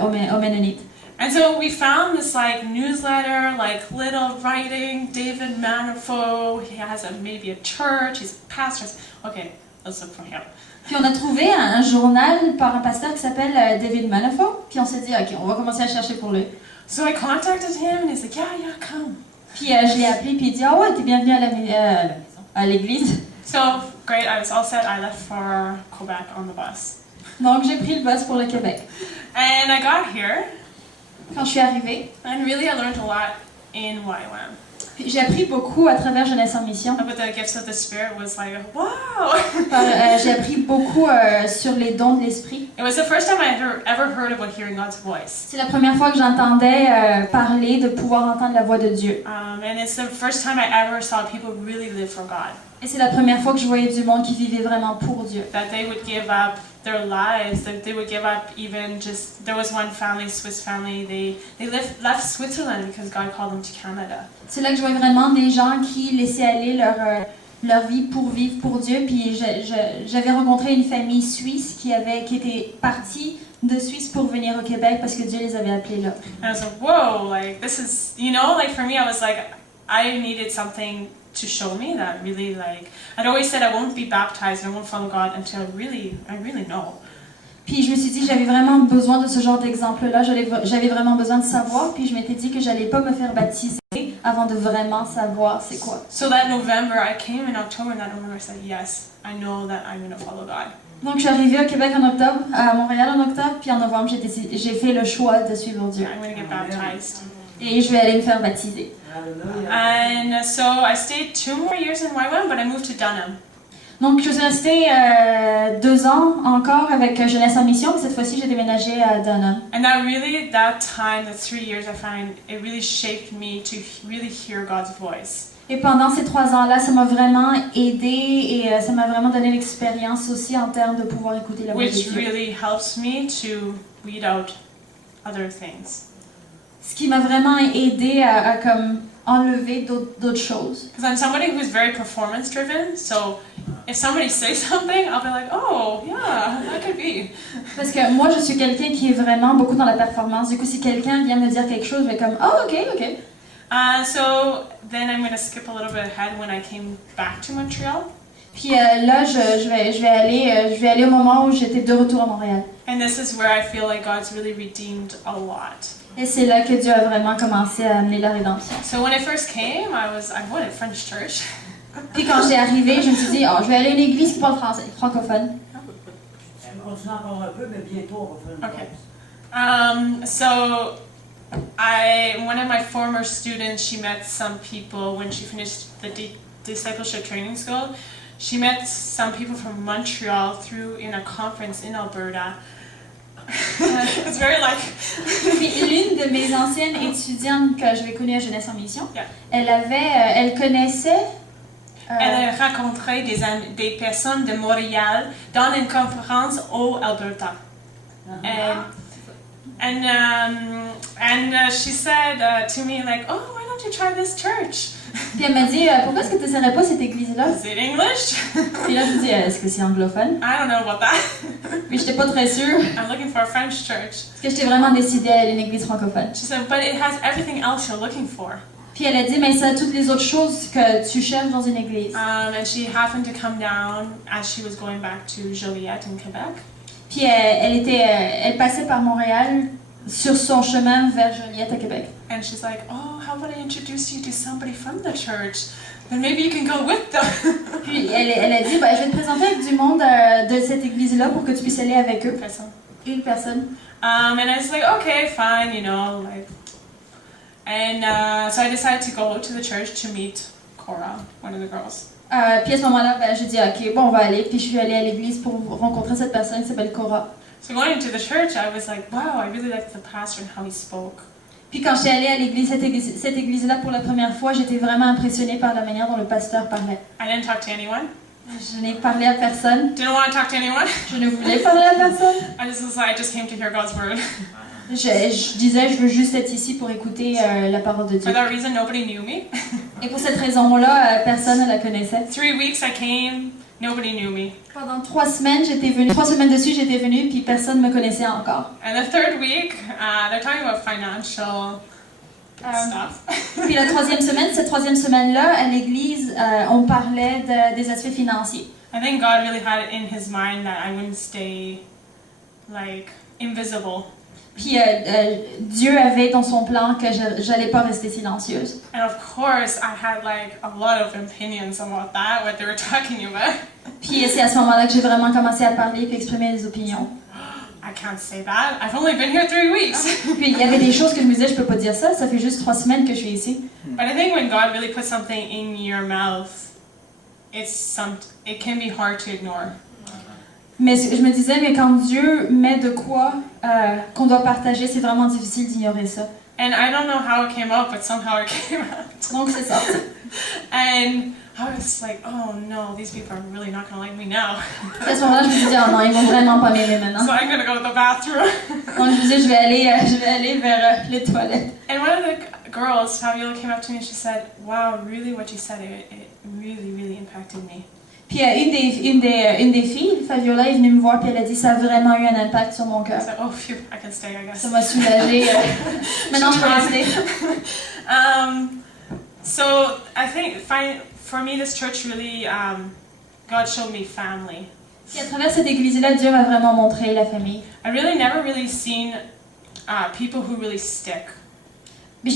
aux Mennonites. And so we found this newsletter, little writing, David Manifold, he has maybe a church, he's a pastor. Okay, let's look for him. Puis on a trouvé un journal par un pasteur qui s'appelle David Manafort. Puis on s'est dit, ok, on va commencer à chercher pour lui. So I contacted him, and he's like, yeah, come. Puis je l'ai appelé, puis il dit, ah ouais, t'es bienvenue à la maison, à l'église. So great, I was all set. I left for Quebec on the bus. Donc j'ai pris le bus pour le Québec. And I got here, Quand je suis arrivée, and really I learned a lot in YWAM. puis j'ai appris beaucoup à travers Jeunesse en mission. But the gifts of the Spirit was like, wow! J'ai appris beaucoup sur les dons de l'esprit. It was the first time I ever heard about hearing God's voice. C'est la première fois que j'entendais parler de pouvoir entendre la voix de Dieu. And it's the first time I ever saw people really live for God. Et c'est la première fois que je voyais du monde qui vivait vraiment pour Dieu. That they would give up their lives, that they would give up even just, there was one family, Swiss family, they left Switzerland because God called them to Canada. C'est là que je voyais vraiment des gens qui laissaient aller leur vie pour vivre pour Dieu. Puis j'avais rencontré une famille suisse qui était partie de Suisse pour venir au Québec parce que Dieu les avait appelés là. And I was like, whoa, like this is, you know, like for me I was like, I needed something to show me that really, like, I'd always said I won't be baptized, I won't follow God until I really know. Puis je me suis dit j'avais vraiment besoin de ce genre d'exemple-là, j'avais vraiment besoin de savoir, puis je m'étais dit que j'allais pas me faire baptiser avant de vraiment savoir c'est quoi. So that November, I came in October, and that November I said, yes, I know that I'm going to follow God. Donc je suis arrivée au Québec en octobre, à Montréal en octobre, puis en novembre j'ai fait le choix de suivre Dieu. I'm going to get baptized. Et je vais aller me faire baptiser. And so I stayed 2 more years in YWAM, but I moved to Dunham. Donc je suis restée 2 ans encore avec Jeunesse en mission, mais cette fois-ci j'ai déménagé à Dunham. And that time, the 3 years, I find it really shaped me to really hear God's voice. Et pendant ces 3 ans-là, ça m'a vraiment aidé et ça m'a vraiment donné l'expérience aussi en termes de pouvoir écouter la voix de Which Dieu. really helps me to weed out other things. Ce qui m'a vraiment aidé à comme enlever d'autres choses. Because I'm somebody who's very performance driven, so if somebody says something, I'll be like, oh, yeah, that could be. Parce que moi, je suis quelqu'un qui est vraiment beaucoup dans la performance. Du coup, si quelqu'un vient me dire quelque chose, je vais comme, oh, ok. So then I'm going to skip a little bit ahead when I came back to Montreal. Puis là, je vais aller au moment où j'étais de retour à Montréal. And this is where I feel like God's really redeemed a lot. Et c'est là que Dieu a vraiment commencé à amener la rédemption. So when I first came, I went at French church. Puis quand j'ai arrivé, je me suis dit, oh, je vais aller à une église qui parle français, francophone. Continue encore un peu, mais bientôt on va faire une pause. So one of my former students, she met some people when she finished the discipleship training school. She met some people from Montreal in a conference in Alberta. It's very like. Puis l'une de mes anciennes étudiantes que j'avais connue à Jeunesse en mission, Yeah. elle connaissait. Elle a rencontré des personnes de Montréal dans une conférence au Alberta. And she said to me like, oh, why don't you try this church? Puis elle m'a dit, pourquoi est-ce que tu n'essaierais pas cette église-là? Is it English? Puis là, je me dis, est-ce que c'est anglophone? I don't know about that. Puis j'étais pas très sûre, I'm looking for a French church. parce que j'étais vraiment décidée à aller à une église francophone. She said, but it has everything else you're looking for. Puis elle a dit, mais ça a toutes les autres choses que tu cherches dans une église. And she happened to come down as she was going back to Joliette in Quebec. Puis elle passait par Montréal sur son chemin vers Joliette à Québec. And she's like, oh, how about I introduce you to somebody from the church? Then maybe you can go with them. Puis elle a dit, je vais te présenter avec du monde de cette église-là pour que tu puisses aller avec eux. Une personne. And I was like, okay, fine, you know, like. And so I decided to go to the church to meet Cora, one of the girls. Puis à ce moment-là, j'ai dit, ok, bon, on va aller. Puis je suis allée à l'église pour rencontrer cette personne qui s'appelle Cora. So going to the church, I was like, wow, I really liked the pastor and how he spoke. Puis quand je suis allée à l'église, cette église-là pour la première fois, j'étais vraiment impressionnée par la manière dont le pasteur parlait. I didn't talk to anyone. Je n'ai parlé à personne. Didn't want to talk to anyone. Je ne voulais parler à personne. I just came to hear God's word. Je disais, je veux juste être ici pour écouter la parole de Dieu. For that reason, nobody knew me. Et pour cette raison-là, personne ne la connaissait. 3 weeks I came, nobody knew me. Pendant 3 semaines, j'étais venue. 3 semaines dessus, j'étais venue, puis personne ne me connaissait encore. And the 3rd week, they're talking about financial stuff. Puis cette troisième semaine-là, à l'église, on parlait des aspects financiers. I think God really had it in His mind that I wouldn't stay, like, invisible. Puis Dieu avait dans son plan que j'allais pas rester silencieuse. And of course, I had like a lot of opinions about that, what they were talking about. Puis c'est à ce moment-là que j'ai vraiment commencé à parler et exprimer des opinions. I can't say that. I've only been here 3 weeks. Puis il y avait des choses que je me disais, je peux pas dire ça, ça fait juste 3 semaines que je suis ici. But I think when God really puts something in your mouth, it can be hard to ignore. Mais je me disais, mais quand Dieu met de quoi qu'on doit partager, c'est vraiment difficile d'ignorer ça. And I don't know how it came out, but somehow it came out. Donc c'est ça. And I was like, oh no, these people are really not going to like me now. À ce moment-là, je me disais, oh non, ils vont vraiment pas m'aimer maintenant. So I'm going to go to the bathroom. Donc je me disais, je vais aller vers les toilettes. And one of the girls, Fabiola, came up to me and she said, wow, really what you said, it really, really impacted me. Puis une des filles, Fabiola, est venue me voir puis elle a dit, ça a vraiment eu un impact sur mon cœur. I said, oh phew, I can stay, I guess. Ça m'a soulagée. Maintenant, je peux rester. So I think for me, this church really, God showed me family. Puis à travers cette église-là, Dieu m'a vraiment montré la famille. I really never really seen people who really stick. Puis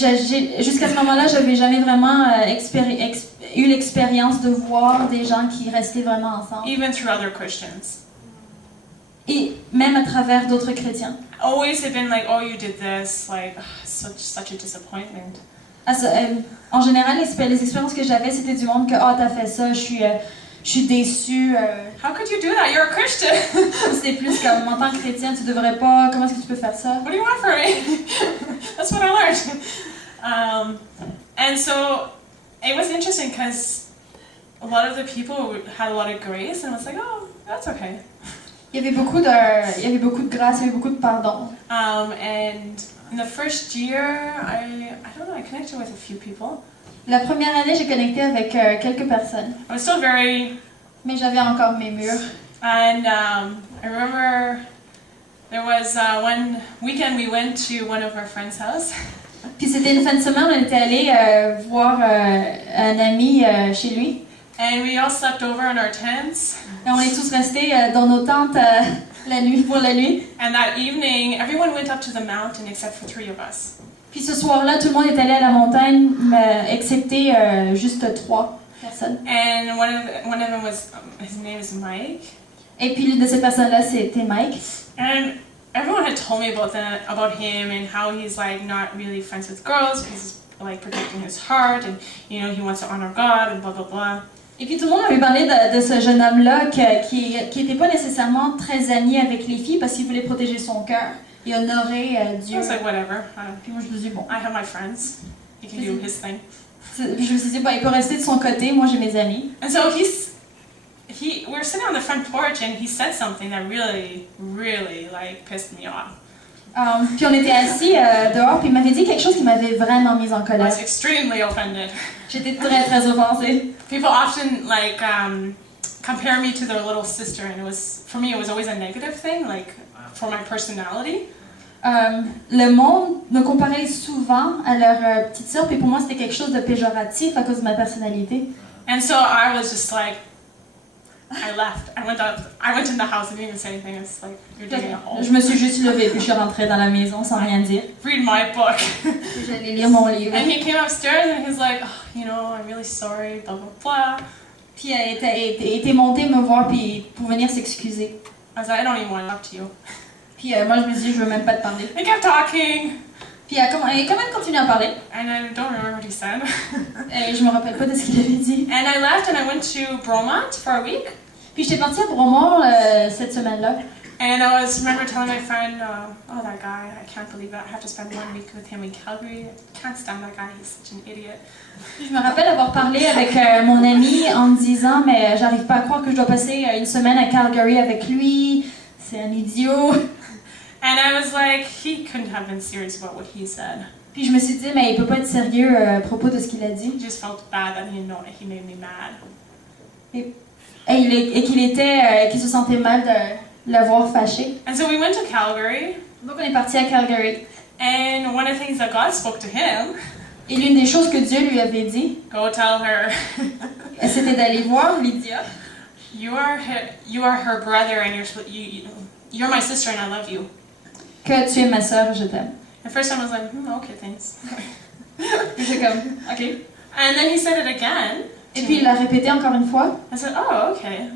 jusqu'à ce moment-là, j'avais jamais vraiment eu l'expérience de voir des gens qui restaient vraiment ensemble. Even through other Christians. Et même à travers d'autres chrétiens. Always have been like, oh, you did this, like, such a disappointment. En général, les expériences que j'avais, c'était du monde que, oh, t'as fait ça, je suis déçue. How could you do that? You're a Christian. C'était plus comme, en tant que chrétien, tu devrais pas, comment est-ce que tu peux faire ça? What do you want from me? That's what I learned. And so it was interesting because a lot of the people had a lot of grace, and I was like, oh, that's okay. Il y avait beaucoup de grâce, il y avait beaucoup de pardon. And in the first year, I don't know, I connected with a few people. La première année, j'ai connecté avec quelques personnes. I was still very... Mais j'avais encore mes murs. And I remember there was one weekend we went to one of our friends' house. Puis c'était une fin de semaine, on était allé voir un ami chez lui. And we all slept over in our tents. Et on est tous restés dans nos tentes la nuit pour la nuit. And that evening, everyone went up to the mountain except for 3 of us. Puis ce soir-là, tout le monde est allé à la montagne, excepté juste 3 personnes. And one of them was, his name is Mike. Et puis l'une de ces personnes-là, c'était Mike. And everyone had told me about him and how he's like not really friends with girls because he's like protecting his heart and you know he wants to honor God and blah blah blah. Et puis tout le monde avait parlé de ce jeune homme-là qui était pas nécessairement très ami avec les filles parce qu'il voulait protéger son cœur et honorer Dieu. I was like whatever. Puis moi je me suis dit bon. I have my friends. He can do his thing. Puis je me suis dit bon, il peut rester de son côté. Moi j'ai mes amis. And so we were sitting on the front porch and he said something that really like pissed me off. Puis on était assis dehors, puis il m'avait dit quelque chose qui m'avait vraiment mise en I colère. was extremely offended. J'étais très offensée. People often like compare me to their little sister, and for me it was always a negative thing, like for my personality. Le monde me comparait souvent à leur petite sœur, puis pour moi c'était quelque chose de péjoratif à cause de ma personnalité. And so I was just like, I left. I went in the house. I didn't even say anything. I was like, you're digging a hole. Je me suis juste levée, puis je suis rentrée dans la maison sans rien dire. Read my book. J'allais lire mon livre. And he came upstairs and he's like, oh, you know, I'm really sorry, blah blah blah. Puis elle était montée me voir puis pour venir s'excuser. I was like, I don't even want to talk to you. Puis moi je me suis dit, je veux même pas te parler. He kept talking. Puis elle a quand même continué à parler. And I don't remember what he said. Et je me rappelle pas de ce qu'il avait dit. And I left and I went to Bromont for a week. Puis j'étais partie à Bromont cette semaine-là. And I remember telling my friend, oh, that guy, I can't believe it. I have to spend 1 week with him in Calgary. I can't stand that guy. He's such an idiot. Je me rappelle avoir parlé avec mon ami en me disant, mais j'arrive pas à croire que je dois passer une semaine à Calgary avec lui. C'est un idiot. And I was like, he couldn't have been serious about what he said. Puis je me suis dit, mais il peut pas être sérieux à propos de ce qu'il a dit. I just felt bad that he made me mad. Et qu'il se sentait mal de l'avoir fâché. And so we went to Calgary. Donc on est parti à Calgary. And one of the things that God spoke to him. Et l'une des choses que Dieu lui avait dit, Go tell her. c'était d'aller voir Lydia. you are her brother, and you're my sister, and I love you. Que tu es ma sœur, je t'aime. At first I was like, okay, thanks. J'étais comme, ok. And then he said it again. Et puis il l'a répété encore une fois. I said, oh, okay.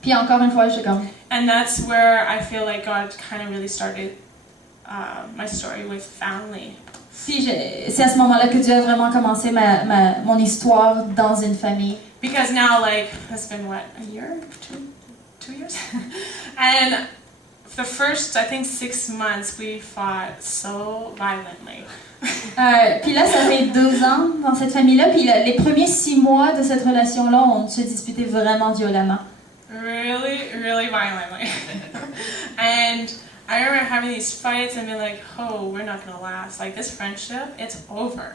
Puis encore une fois, j'étais comme. And that's where I feel like God kind of really started my story with family. Puis c'est à ce moment-là que Dieu a vraiment commencé mon histoire dans une famille. Because now, like, it's been what, a year, two years, and the first, I think, 6 months we fought so violently. Puis là, ça fait 2 ans dans cette famille-là. Puis les premiers 6 mois de cette relation-là, on se disputait vraiment violemment. Really, really violently. And I remember having these fights and being like, oh, we're not gonna last. Like, this friendship, it's over.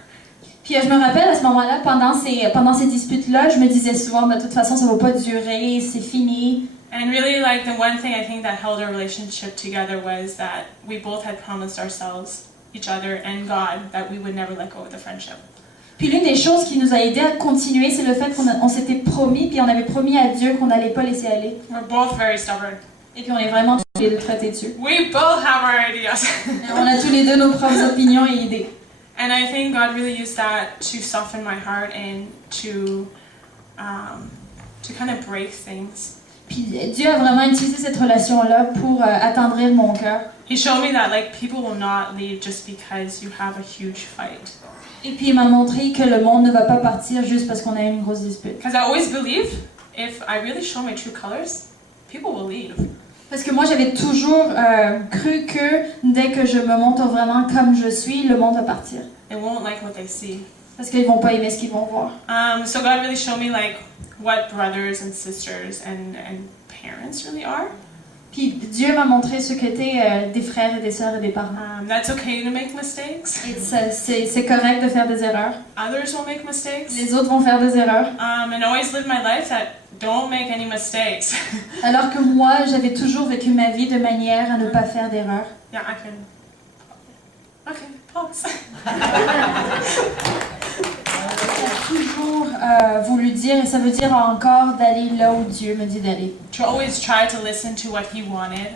Puis je me rappelle à ce moment-là, pendant ces disputes-là, je me disais souvent, de toute façon, ça va pas durer, c'est fini. And really, like, the one thing I think that held our relationship together was that we both had promised ourselves, each other and God, that we would never let go of the friendship. Puis l'une des choses qui nous a aidé à continuer, c'est le fait qu'on s'était promis, puis on avait promis à Dieu qu'on n'allait pas laisser aller. We're both very stubborn. Et puis on est vraiment tous les deux très têtus. We both have our ideas. On a tous les deux nos propres opinions et idées. And I think God really used that to soften my heart and to kind of break things. Puis Dieu a vraiment utilisé cette relation-là pour attendrir mon cœur. He showed me that, like, people will not leave just because you have a huge fight. Et puis il m'a montré que le monde ne va pas partir juste parce qu'on a eu une grosse dispute. Because I always believe if I really show my true colors, people will leave. Parce que moi j'avais toujours cru que dès que je me montre vraiment comme je suis, le monde va partir. They won't like what they see. Parce qu'ils vont pas aimer ce qu'ils vont voir. So God really showed me, like, what brothers and sisters and parents really are. Puis Dieu m'a montré ce qu'étaient des frères et des sœurs et des parents. That's okay to make mistakes. Et c'est correct de faire des erreurs. Others will make mistakes. Les autres vont faire des erreurs. And always live my life that don't make any mistakes. Alors que moi, j'avais toujours vécu ma vie de manière à ne pas faire d'erreurs. Yeah, I can. Okay, pause. J'ai toujours voulu dire, et ça veut dire encore d'aller là où Dieu me dit d'aller. To always try to listen to what He wanted.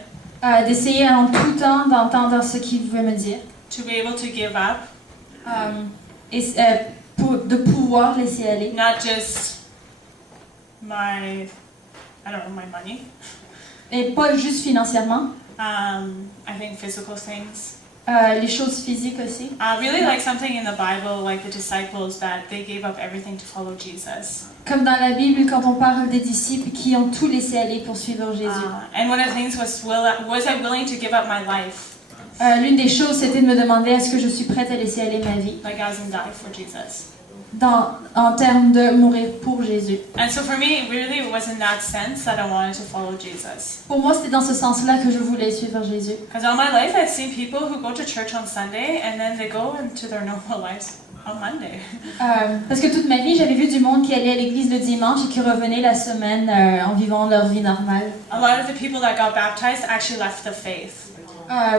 D'essayer en tout temps d'entendre ce qu'il veut me dire. To be able to give up. Et de pouvoir laisser aller. Not just my money. Et pas juste financièrement. I think physical things. Les choses physiques aussi. Really like something in the Bible, like the disciples, that they gave up everything to follow Jesus. Comme dans la Bible, quand on parle des disciples qui ont tout laissé aller pour suivre Jésus. And one of the things was I willing to give up my life? L'une des choses, c'était de me demander est-ce que je suis prête à laisser aller ma vie. Like I was gonna die for Jesus. En termes de mourir pour Jésus. And so for me, really, it was in that sense that I wanted to follow Jesus. Pour moi, c'était dans ce sens-là que je voulais suivre Jésus. Because all my life, I've seen people who go to church on Sunday and then they go into their normal lives on Monday. Parce que toute ma vie, j'avais vu du monde qui allait à l'église le dimanche et qui revenait la semaine en vivant leur vie normale. A lot of the people that got baptized actually left the faith.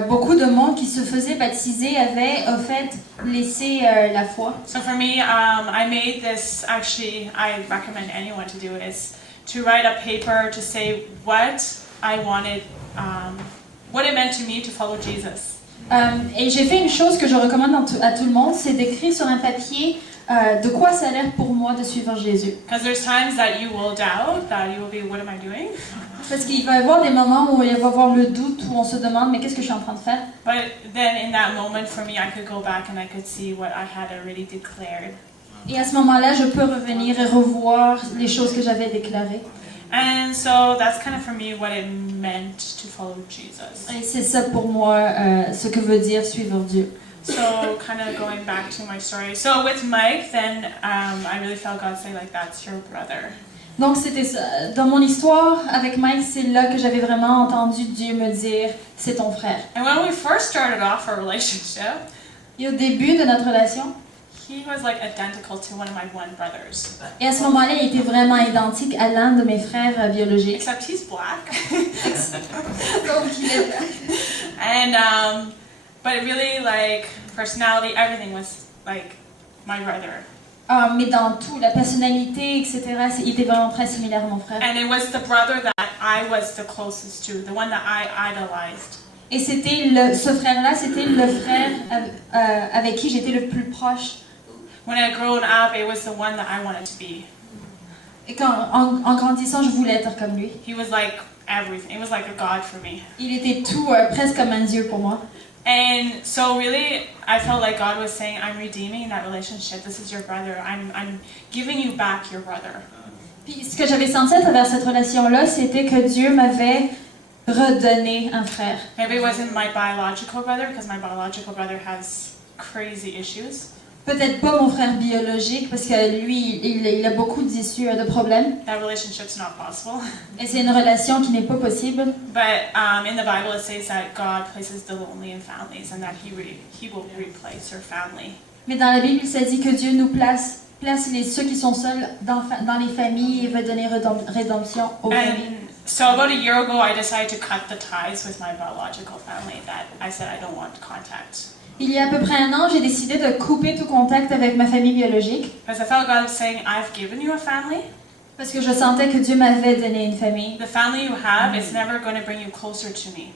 Beaucoup de monde qui se faisait baptiser avait au fait laissé la foi. So for me, I made this, actually, I recommend anyone to do is to write a paper to say what I wanted, what it meant to me to follow Jesus. Et j'ai fait une chose que je recommande à tout le monde, c'est d'écrire sur un papier de quoi ça a l'air pour moi de suivre Jésus. Because there's times that you will doubt, that you will be, what am I doing? Parce qu'il va y avoir des moments où il va y avoir le doute, où on se demande mais qu'est-ce que je suis en train de faire? But then in that moment for me, I could go back and I could see what I had already declared. Et à ce moment-là, je peux revenir et revoir les choses que j'avais déclarées. And so that's kind of for me what it meant to follow Jesus. Et c'est ça pour moi ce que veut dire suivre Dieu. So kind of going back to my story. So with Mike, then I really felt God say, like, that's your brother. Donc c'était ça. Dans mon histoire avec Mike, c'est là que j'avais vraiment entendu Dieu me dire c'est ton frère. And when we first started off our relationship, Et au début de notre relation, he was like identical to one of my brothers. et à ce moment-là, il était vraiment identique à l'un de mes frères biologiques. Except he's black. Donc il est And but really, like, personality, everything was like my brother. Mais dans tout, la personnalité, etc., il était vraiment très similaire à mon frère. And it was the brother that I was the closest to, the one that I idolized. Et c'était ce frère-là, c'était le frère avec qui j'étais le plus proche. When I grown up, it was the one that I wanted to be. Et en grandissant, je voulais être comme lui. He was like everything. It was like a god for me. Il était tout, presque comme un dieu pour moi. And so really, I felt like God was saying, I'm redeeming that relationship. This is your brother. I'm giving you back your brother. Puis ce que j'avais senti à travers cette relation-là, c'était que Dieu m'avait redonné un frère. Maybe it wasn't my biological brother, because my biological brother has crazy issues. Peut-être pas mon frère biologique, parce que lui, il a beaucoup d'issues, de problèmes. That relationship's not possible. Et c'est une relation qui n'est pas possible. But in the Bible, it says that God places the lonely in families, and that He will replace her family. Mais dans la Bible, ça dit que Dieu nous place ceux qui sont seuls dans les familles et veut donner rédemption aux familles. So about a year ago, I decided to cut the ties with my biological family. That I said I don't want contact. Il y a à peu près un an, j'ai décidé de couper tout contact avec ma famille biologique. Because I felt God was saying, I've given you a family. Parce que je sentais que Dieu m'avait donné une famille. The family you have is never going to bring you closer to me.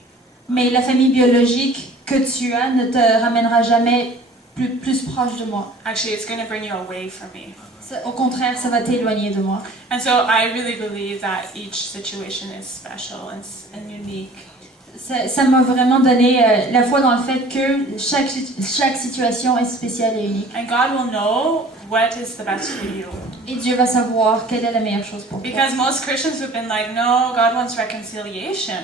Mais la famille biologique que tu as ne te ramènera jamais plus proche de moi. Actually, it's going to bring you away from me. Au contraire, ça va t'éloigner de moi. And so I really believe that each situation is special and unique. Ça m'a vraiment donné la foi dans le fait que chaque situation est spéciale et unique. And God will know what is the best for you. Et Dieu va savoir quelle est la meilleure chose pour toi. Because most Christians have been like, no, God wants reconciliation.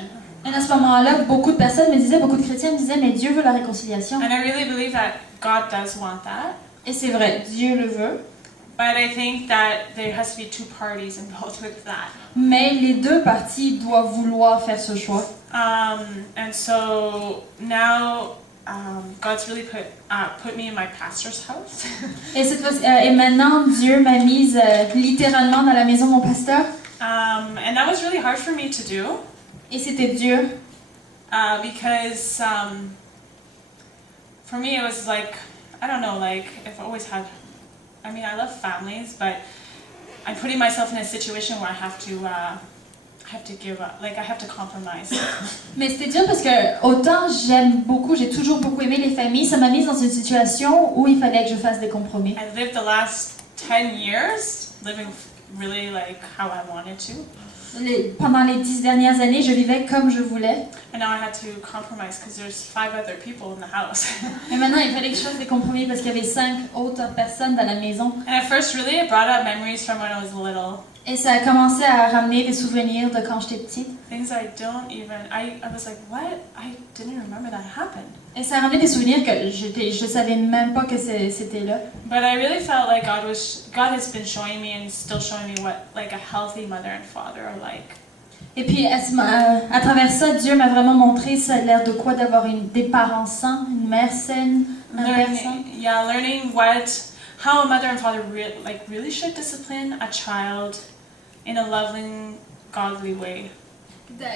Et à ce moment-là, beaucoup de personnes me disaient, beaucoup de chrétiens me disaient, mais Dieu veut la réconciliation. And I really believe that God does want that. Et c'est vrai, Dieu le veut. But I think that there has to be two parties involved with that. Mais les deux parties doivent vouloir faire ce choix. And so now God's really put me in my pastor's house. Et maintenant, Dieu m'a mise littéralement dans la maison de mon pasteur. And that was really hard for me to do. Et c'était dur. Because for me it was like, I don't know, like I've always had, I mean I love families, but I'm putting myself in a situation where I have to give up, like I have to compromise. Mais c'était dur parce que autant j'ai toujours beaucoup aimé les familles, ça m'a mise dans une situation où il fallait que je fasse des compromis. I lived the last 10 years living really like how I wanted to. Pendant les 10 dernières années, je vivais comme je voulais. And now I had to compromise because there's 5 other people in the house. Et maintenant, il fallait que je fasse des compromis parce qu'il y avait 5 autres personnes dans la maison. And at first, really, it brought up memories from when I was little. Et ça a commencé à ramener des souvenirs de quand j'étais petite. Things I don't even, I was like, what? I didn't remember that happened. Et ça a ramené des souvenirs que je savais même pas que c'était là. But I really felt like God has been showing me and still showing me what like a healthy mother and father are like. Et puis à travers ça, Dieu m'a vraiment montré ça a l'air de quoi d'avoir des parents sains, une mère saine, un père sain. Learning how a mother and father really should discipline a child in a loving, godly way.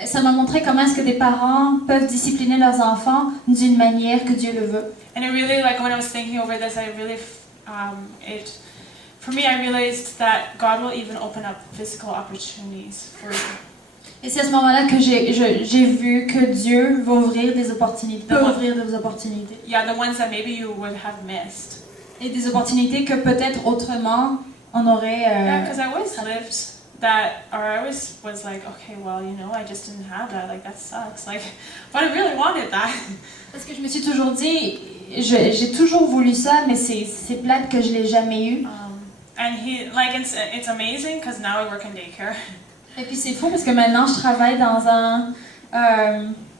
Ça m'a montré comment est-ce que des parents peuvent discipliner leurs enfants d'une manière que Dieu le veut. And it really, like when I was thinking over this, I really, for me, I realized that God will even open up physical opportunities for you. Et c'est à ce moment-là que j'ai vu que Dieu va ouvrir des opportunités, peut ouvrir des opportunités. Yeah, the ones that maybe you would have missed. Et des opportunités que peut-être autrement on aurait. Yeah, because I always lived that, or I always was like, okay, well, you know, I just didn't have that. Like that sucks. Like, but I really wanted that. Parce que je me suis toujours dit, j'ai toujours voulu ça, mais c'est plate que je l'ai jamais eu. And it's amazing because now I work in daycare. Et puis c'est fou parce que maintenant je travaille dans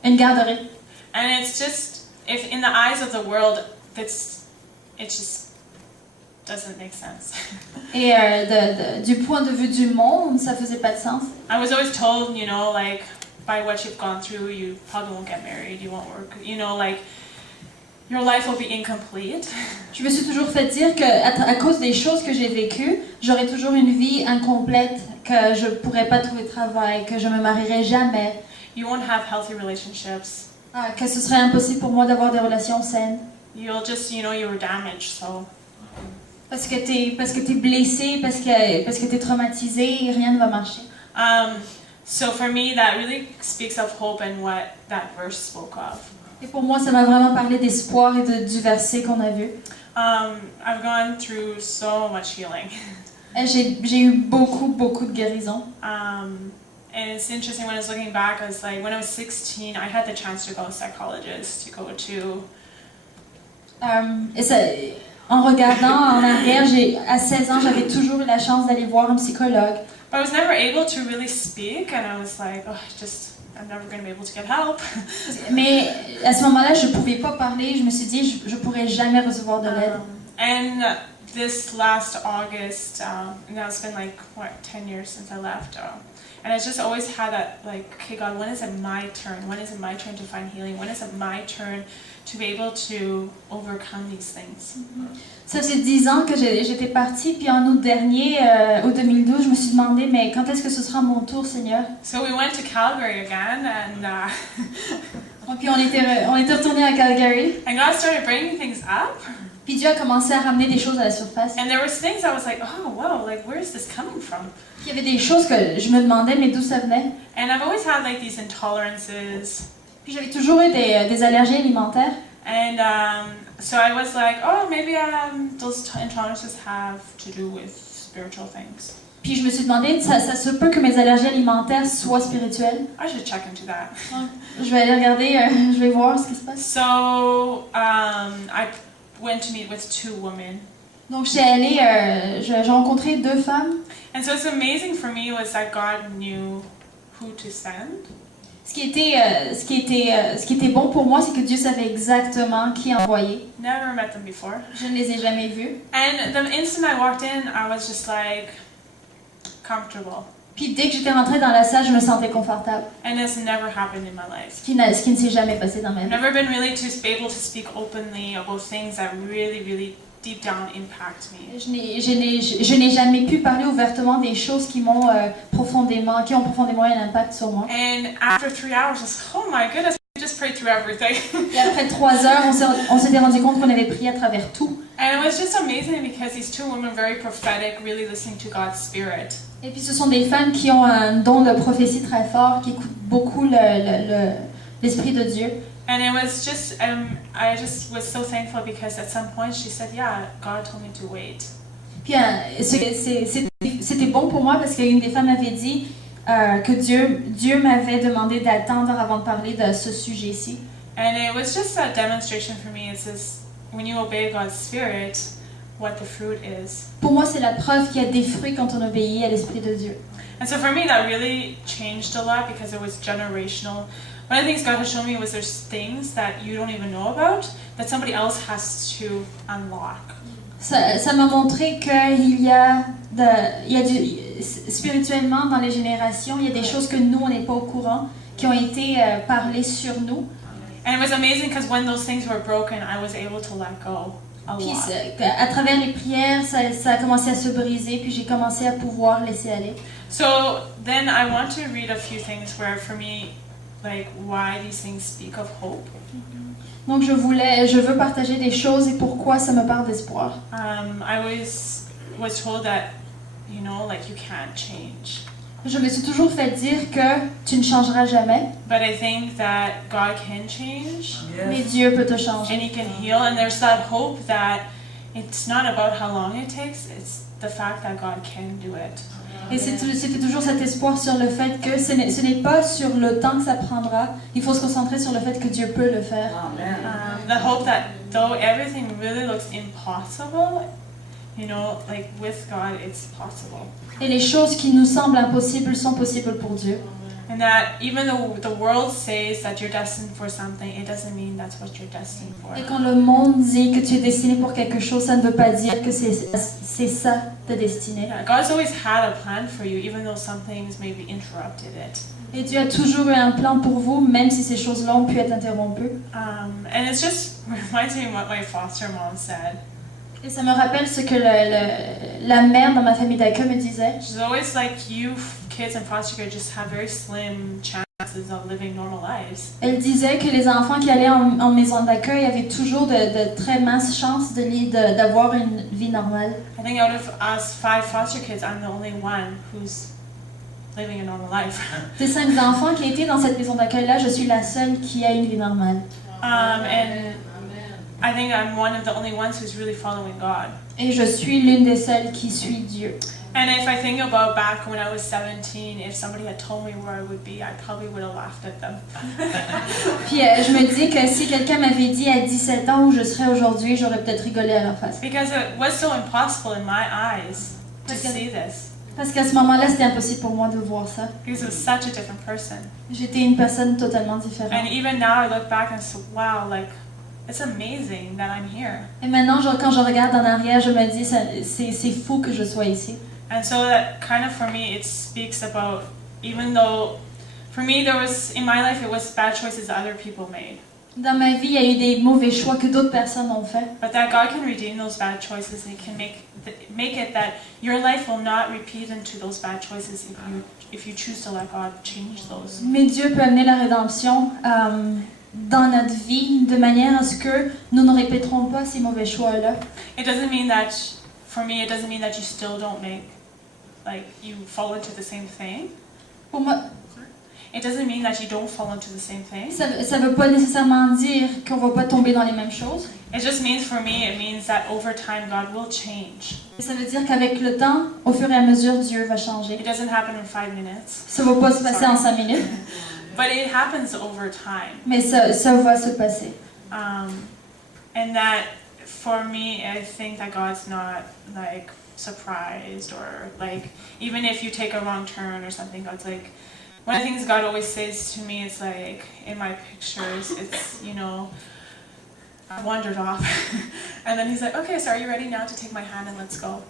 une garderie. And it's just, if in the eyes of the world, it just doesn't make sense. Et du point de vue du monde, ça faisait pas de sens. I was always told, you know, like by what you've gone through, you probably won't get married, you won't work, you know, like your life will be incomplete. Je me suis toujours fait dire que à cause des choses que j'ai vécues, j'aurais toujours une vie incomplète, que je pourrais pas trouver de travail, que je me marierais jamais. You won't have healthy relationships. Que ce serait impossible pour moi d'avoir des relations saines. You'll just, you know, you were damaged, so. Parce que t'es blessé, parce que t'es traumatisé, et rien ne va marcher. So for me, that really speaks of hope and what that verse spoke of. Et pour moi, ça m'a vraiment parlé d'espoir et du verset qu'on a vu. I've gone through so much healing. J'ai eu beaucoup de guérison. And it's interesting when I was looking back, I was like, when I was 16, I had the chance to go to a psychologist, to go to... Et ça, en regardant en arrière, à 16 ans, j'avais toujours eu la chance d'aller voir un psychologue. But I was never able to really speak, and I was like, oh, I'm never going to be able to get help. Mais à ce moment-là, je pouvais pas parler. Je me suis dit, je pourrais jamais recevoir de l'aide. And this last August, now it's been like, 10 years since I left. And I just always had that, like, okay, God, when is it my turn? When is it my turn to find healing? When is it my turn to be able to overcome these things? Ça fait 10 ans que j'étais partie, puis en août dernier, au 2012, je me suis demandé, mais quand est-ce que ce sera mon tour, Seigneur? So we went to Calgary again, and Puis on était retourné à Calgary. and God started bringing things up. Puis Dieu a commencé à ramener des choses à la surface. And there was things I was like, oh, wow, like, where is this coming from? Puis il y avait des choses que je me demandais, mais d'où ça venait. And I've always had, like, these intolerances. Puis j'avais toujours eu des allergies alimentaires. And so I was like, oh, maybe those intolerances have to do with spiritual things. Puis je me suis demandé, ça se peut que mes allergies alimentaires soient spirituelles. I should check into that. Je vais aller regarder, je vais voir ce qui se passe. So I went to meet with 2 women. Donc j'ai rencontré 2 femmes. And so it's amazing for me was that God knew who to send. Ce qui était bon pour moi, c'est que Dieu savait exactement qui envoyer. Never met them before. Je ne les ai jamais vus. And the instant I walked in, I was just like comfortable. Puis dès que j'étais rentrée dans la salle, je me sentais confortable. And it's never happened in my life. Ce qui ne s'est jamais passé dans ma I've vie. never been really able to speak openly about things that really deep down impact me. Je n'ai jamais pu parler ouvertement des choses qui ont profondément eu un impact sur moi. And after 3 hours, I was like, oh my goodness, we just prayed through everything. Et après 3 heures, on s'était rendu compte qu'on avait prié à travers tout. And it was just amazing because these 2 women, very prophetic, really listening to God's Spirit. Et puis ce sont des femmes qui ont un don de prophétie très fort, qui écoutent beaucoup l'Esprit de Dieu. And it was just, I just was so thankful because at some point she said, yeah, God told me to wait. Puis c'était bon pour moi parce qu'une des femmes avait dit que Dieu m'avait demandé d'attendre avant de parler de ce sujet-ci. And it was just a demonstration for me. It says, when you obey God's Spirit, what the fruit is. Pour moi, c'est la preuve qu'il y a des fruits quand on obéit à l'Esprit de Dieu. And so for me, that really changed a lot because it was generational. One of the things God has shown me was there's things that you don't even know about that somebody else has to unlock. Ça m'a montré qu'il y a spirituellement dans les générations, il y a des choses que nous, on n'est pas au courant, qui ont été parlées sur nous. And it was amazing because when those things were broken, I was able to let go a Puis lot. à travers les prières, ça a commencé à se briser, puis j'ai commencé à pouvoir laisser aller. So then I want to read a few things where for me, like why these things speak of hope. Donc je veux partager des choses et pourquoi ça me parle d'espoir. I was told that, you know, like you can't change. Je me suis toujours fait dire que tu ne changeras jamais, But I think that God can change mais Dieu peut te and changer. He can heal. And there's that hope that it's not about how long it takes, it's the fact that God can do it. Et c'était toujours cet espoir sur le fait que ce n'est pas sur le temps que ça prendra, il faut se concentrer sur le fait que Dieu peut le faire. Amen. The hope that though everything really looks impossible, you know, like with God it's possible. Et les choses qui nous semblent impossibles sont possibles pour Dieu. And that even though the world says that you're destined for something, it doesn't mean that's what you're destined for. Et quand le monde dit que tu es destiné pour quelque chose, ça ne veut pas dire que c'est ça ta destinée. Yeah, God's always had a plan for you, even though some things maybe interrupted it. Et Dieu a toujours eu un plan pour vous, même si ces choses-là ont pu être interrompues. And it's just reminds me of what my foster mom said. Et ça me rappelle ce que la mère dans ma famille d'accueil me disait. She's always like, you kids in foster care just have very slim chances of living normal lives. Elle disait que les enfants qui allaient en maison d'accueil avaient toujours de très minces chances d'avoir une vie normale. I think out of us 5 foster kids, I'm the only one who's living a normal life. Ces 5 enfants qui étaient dans cette maison d'accueil-là, je suis la seule qui a une vie normale. And I think I'm one of the only ones who's really following God. Et je suis l'une des seules qui suit Dieu. And if I think about back when I was 17, if somebody had told me where I would be, I probably would have laughed at them. Puis je me dis que si quelqu'un m'avait dit à 17 ans où je serais aujourd'hui, j'aurais peut-être rigolé à leur face. Because it was so impossible in my eyes to see this. Parce qu'à ce moment-là, c'était impossible pour moi de voir ça. Because it was such a different person. J'étais une personne totalement différente. And even now I look back and say, wow, like, it's amazing that I'm here. Et maintenant, quand je regarde en arrière, je me dis, c'est fou que je sois ici. And so that kind of for me, it speaks about, even though, for me there was, in my life, it was bad choices that other people made. Dans ma vie, il y a eu des mauvais choix que d'autres personnes ont fait. But that God can redeem those bad choices and He can make it that your life will not repeat into those bad choices if you choose to let God change those. Mais Dieu peut amener la rédemption dans notre vie de manière à ce que nous ne répéterons pas ces mauvais choix-là. It doesn't mean that, for me, it doesn't mean that you still don't make, like, you fall into the same thing. Pour moi, It doesn't mean that you don't fall into the same thing. ça veut pas nécessairement dire qu'on va pas tomber dans les mêmes choses. It just means, for me, it means that over time God will change. Ça veut dire qu'avec le temps, au fur et à mesure, Dieu va changer. It doesn't happen in 5 minutes, Ça va pas se passer en 5 minutes, but it happens over time. mais ça va se passer. And that, for me, I think that God's not, like, surprised, or, like, even if you take a wrong turn or something, God's like, one of the things God always says to me is, like, in my pictures, it's, you know, I wandered off. And then He's like, okay, so are you ready now to take my hand and let's go?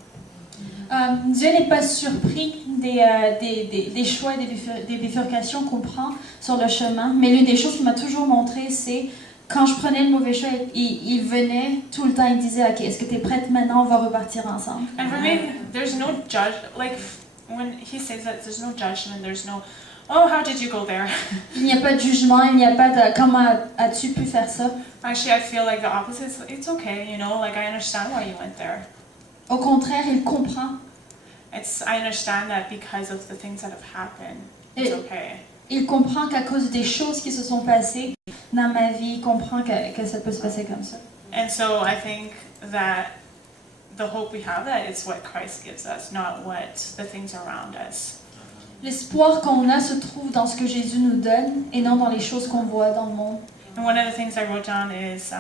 Dieu n'est pas surpris des choix et des bifurcations qu'on prend sur le chemin, mais l'une des choses qu'il m'a toujours montré, c'est quand je prenais le mauvais choix, il venait tout le temps, il disait, ok, est-ce que tu es prête maintenant, on va repartir ensemble. And for me, there's no judge, like, when He says that, there's no judgment, there's no, oh, how did you go there? Il n'y a pas de jugement, il n'y a pas de comment as-tu pu faire ça. Actually, I feel like the opposite. It's okay, you know, like, I understand why you went there. Au contraire, il comprend. I understand that because of the things that have happened. It's okay. Il comprend qu'à cause des choses qui se sont passées dans ma vie, il comprend que ça peut se passer comme ça. And so I think that the hope we have, that it's what Christ gives us, not what the things around us. L'espoir qu'on a se trouve dans ce que Jésus nous donne et non dans les choses qu'on voit dans le monde. And one of the things I wrote down is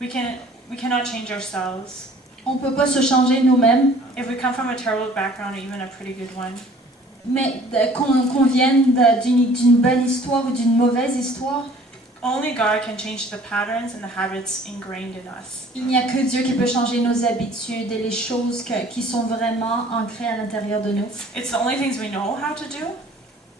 we cannot change ourselves. On ne peut pas se changer nous-mêmes, If we come from a terrible background or even a pretty good one, mais qu'on vienne d'une bonne histoire ou d'une mauvaise histoire, only God can change the patterns and the habits ingrained in us. il n'y a que Dieu qui peut changer nos habitudes et les choses qui sont vraiment ancrées à l'intérieur de nous. It's the only things we know how to do,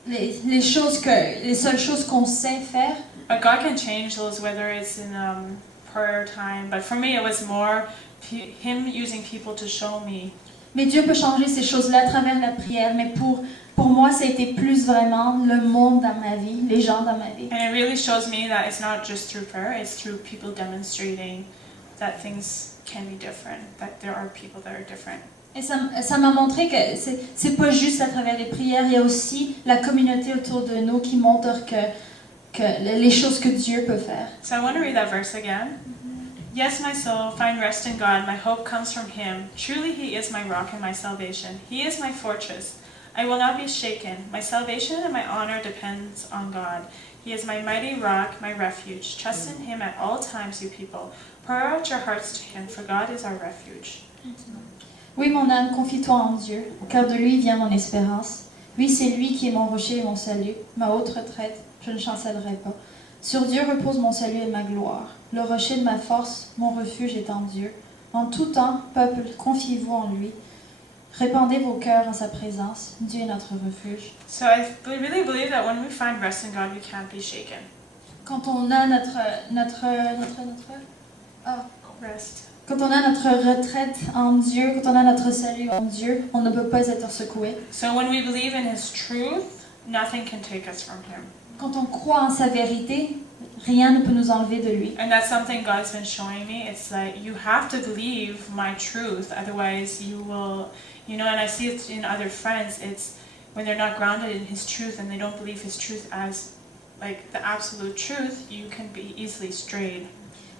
Les seules choses qu'on sait faire. but God can change those, whether it's in prayer time. But for me, it was more Him using people to show me. Mais Dieu peut changer ces choses-là à travers la prière. Mais pour moi, ça a été plus vraiment le monde dans ma vie, les gens dans ma vie. And it really shows me that it's not just through prayer, it's through people demonstrating that things can be different, that there are people that are different. Et ça m'a montré que c'est pas juste à travers les prières, il y a aussi la communauté autour de nous qui montre que les choses que Dieu peut faire. So I want to read that verse again. Yes, my soul, find rest in God. My hope comes from Him. Truly He is my rock and my salvation. He is my fortress. I will not be shaken. My salvation and my honor depends on God. He is my mighty rock, my refuge. Trust in Him at all times, you people. Pour out your hearts to Him, for God is our refuge. Oui, mon âme, confie-toi en Dieu, car de lui vient mon espérance. Oui, c'est lui qui est mon rocher et mon salut, ma haute retraite, je ne chancellerai pas. Sur Dieu repose mon salut et ma gloire. Le rocher de ma force, mon refuge est en Dieu. En tout temps, peuple, confiez-vous en lui. Répandez vos cœurs en sa présence. Dieu est notre refuge. So I really believe that when we find rest in God, we can't be shaken. Quand on a Rest. Quand on a notre retraite en Dieu, quand on a notre salut en Dieu, on ne peut pas être secoué. So when we believe in His truth, nothing can take us from him. Quand on croit en sa vérité, rien ne peut nous enlever de lui. And that's something God's been showing me. It's like, you have to believe my truth, otherwise you will, you know, and I see it in other friends, it's when they're not grounded in his truth and they don't believe his truth as like the absolute truth, you can be easily strayed.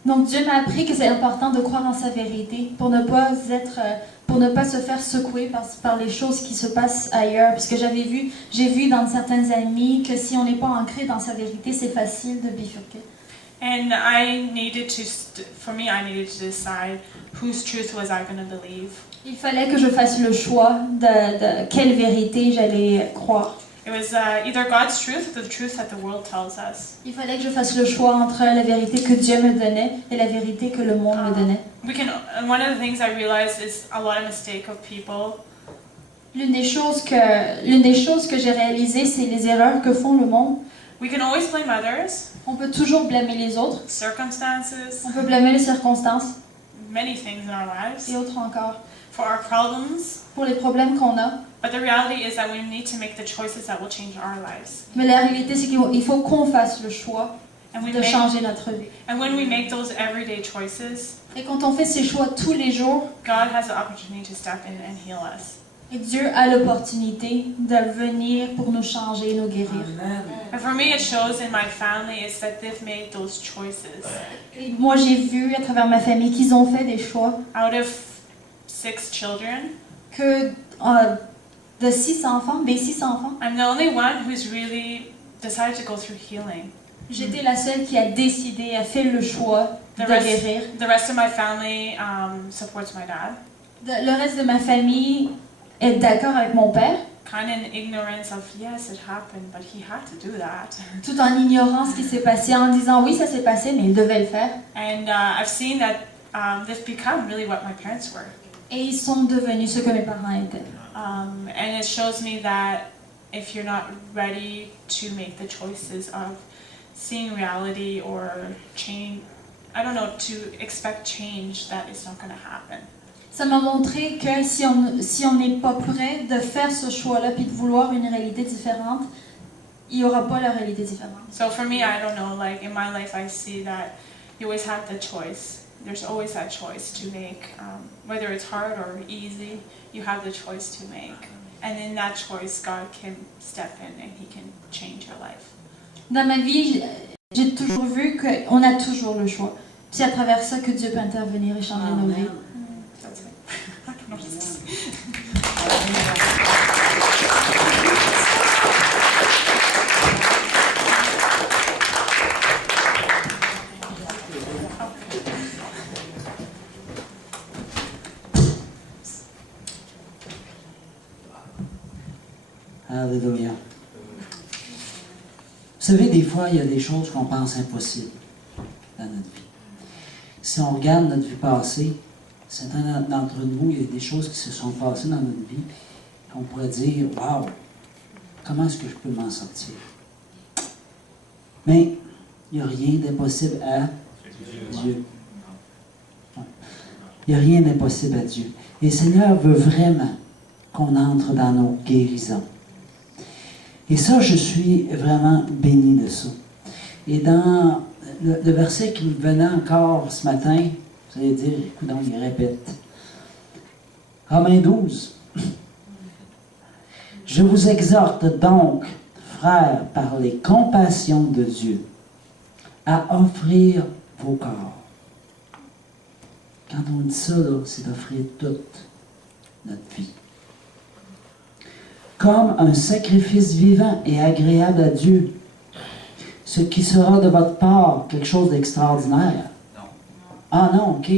Donc Dieu m'a appris que c'est important de croire en sa vérité pour ne pas se faire secouer par les choses qui se passent ailleurs. Parce que j'ai vu dans certains amis que si on n'est pas ancré dans sa vérité, c'est facile de bifurquer. And I needed to decide whose truth was I going to believe. Il fallait que je fasse le choix de quelle vérité j'allais croire. It was either God's truth or the truth that the world tells us. Il fallait que je fasse le choix entre la vérité que Dieu me donnait et la vérité que le monde me donnait. And one of the things I realized is a lot of mistake of people. L'une des choses que j'ai réalisées, c'est les erreurs que font le monde. We can always blame others, On peut toujours blâmer les autres. circumstances, On peut blâmer les circonstances many things in our lives, et autres encore. for our problems. Pour les problèmes qu'on a. But the reality is that we need to make the choices that will change our lives. Mais la réalité, c'est qu'il faut qu'on fasse le choix And de changer notre vie. when we make those everyday choices, Et quand on fait ces choix tous les jours, God has the opportunity to step in and heal us. et Dieu a l'opportunité de venir pour nous changer et nous guérir. Amen. And for me, it shows in my family is that they've made those choices. Et moi, j'ai vu à travers ma famille qu'ils ont fait des choix Out of 6 children, que des 6 enfants, I'm the only one who's really decided to go through healing. j'étais la seule qui a décidé, a fait le choix de guérir. The rest of my family supports my dad, Le reste de ma famille est d'accord avec mon père, kind of in ignorance of, yes, it happened, but he had to do that. tout en ignorant ce qui s'est passé, en disant oui, ça s'est passé, mais il devait le faire. And I've seen that they've become really what my parents were. Et ils sont devenus ce que mes parents étaient. And it shows me that if you're not ready to make the choices of seeing reality or change, I don't know, to expect change, that it's not going to happen. Ça m'a montré que si on n'est pas prêt de faire ce choix-là puis de vouloir une réalité différente, il n'y aura pas la réalité différente. So for me, I don't know, like in my life, I see that you always have the choice. There's always that choice to make. Whether it's hard or easy, you have the choice to make. And in that choice, God can step in and He can change your life. Dans ma vie, j'ai toujours vu qu'on a toujours le choix. Puis c'est à travers ça que Dieu peut intervenir et changer nos vies. That's it. I don't know what to say. Alléluia. Vous savez, des fois, il y a des choses qu'on pense impossibles dans notre vie. Si on regarde notre vie passée, certains d'entre nous, il y a des choses qui se sont passées dans notre vie, qu'on pourrait dire, « Wow, comment est-ce que je peux m'en sortir? » Mais il n'y a rien d'impossible à Dieu. Ouais. Il n'y a rien d'impossible à Dieu. Et le Seigneur veut vraiment qu'on entre dans nos guérisons. Et ça, je suis vraiment béni de ça. Et dans le verset qui me venait encore ce matin, vous allez dire, écoute donc, il répète. Romains 12. Je vous exhorte donc, frères, par les compassions de Dieu, à offrir vos corps. Quand on dit ça, là, c'est d'offrir toute notre vie. Comme un sacrifice vivant et agréable à Dieu, ce qui sera de votre part quelque chose d'extraordinaire. Non. Ah non, ok.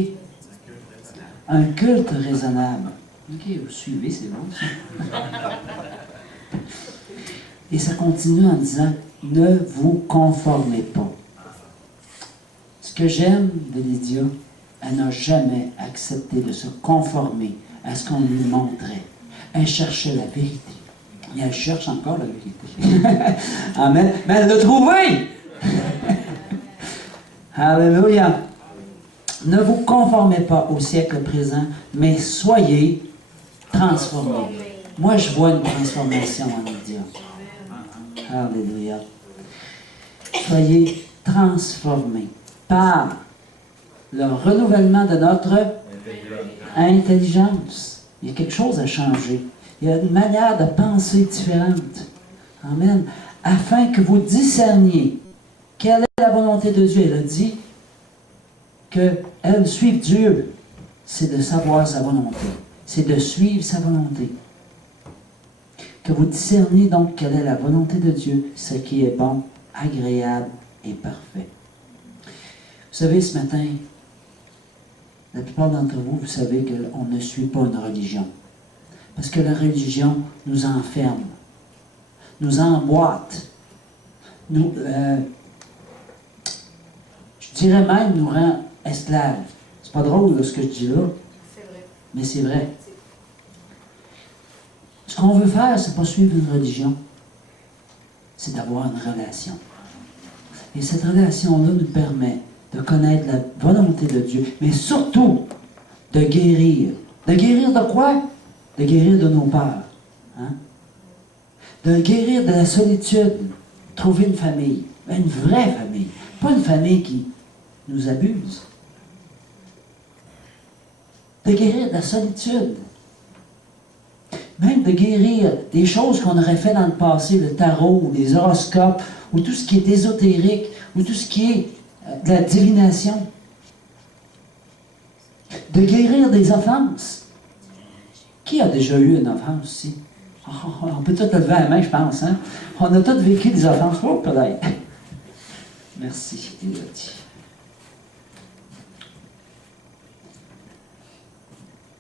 Un culte raisonnable. Ok, vous suivez, c'est bon ça. Et ça continue en disant, ne vous conformez pas. Ce que j'aime de Lydia, elle n'a jamais accepté de se conformer à ce qu'on lui montrait. Elle cherchait la vérité. Et elle cherche encore la vérité. Amen. Mais elle l'a trouvé! Alléluia. Ne vous conformez pas au siècle présent, mais soyez transformés. Moi, je vois une transformation en Lydia. Alléluia. Soyez transformés par le renouvellement de notre intelligence. Il y a quelque chose à changer. Il y a une manière de penser différente. Amen. Afin que vous discerniez quelle est la volonté de Dieu. Elle a dit qu'elle suive Dieu. C'est de savoir sa volonté. C'est de suivre sa volonté. Que vous discerniez donc quelle est la volonté de Dieu, ce qui est bon, agréable et parfait. Vous savez, ce matin, la plupart d'entre vous, vous savez qu'on ne suit pas une religion. Parce que la religion nous enferme, nous emboîte, nous, je dirais même, nous rend esclaves. C'est pas drôle là, ce que je dis là, mais c'est vrai. Ce qu'on veut faire, c'est pas suivre une religion, c'est d'avoir une relation. Et cette relation-là nous permet de connaître la volonté de Dieu, mais surtout de guérir. De guérir de quoi? De guérir de nos peurs. Hein? De guérir de la solitude. Trouver une famille. Une vraie famille. Pas une famille qui nous abuse. De guérir de la solitude. Même de guérir des choses qu'on aurait fait dans le passé, le tarot, ou les horoscopes, ou tout ce qui est ésotérique, ou tout ce qui est de la divination. De guérir des offenses. Qui a déjà eu une offense ici? On peut tout lever la main, je pense. Hein? On a tous vécu des offenses. Oh, peut-être. Merci, Elodie.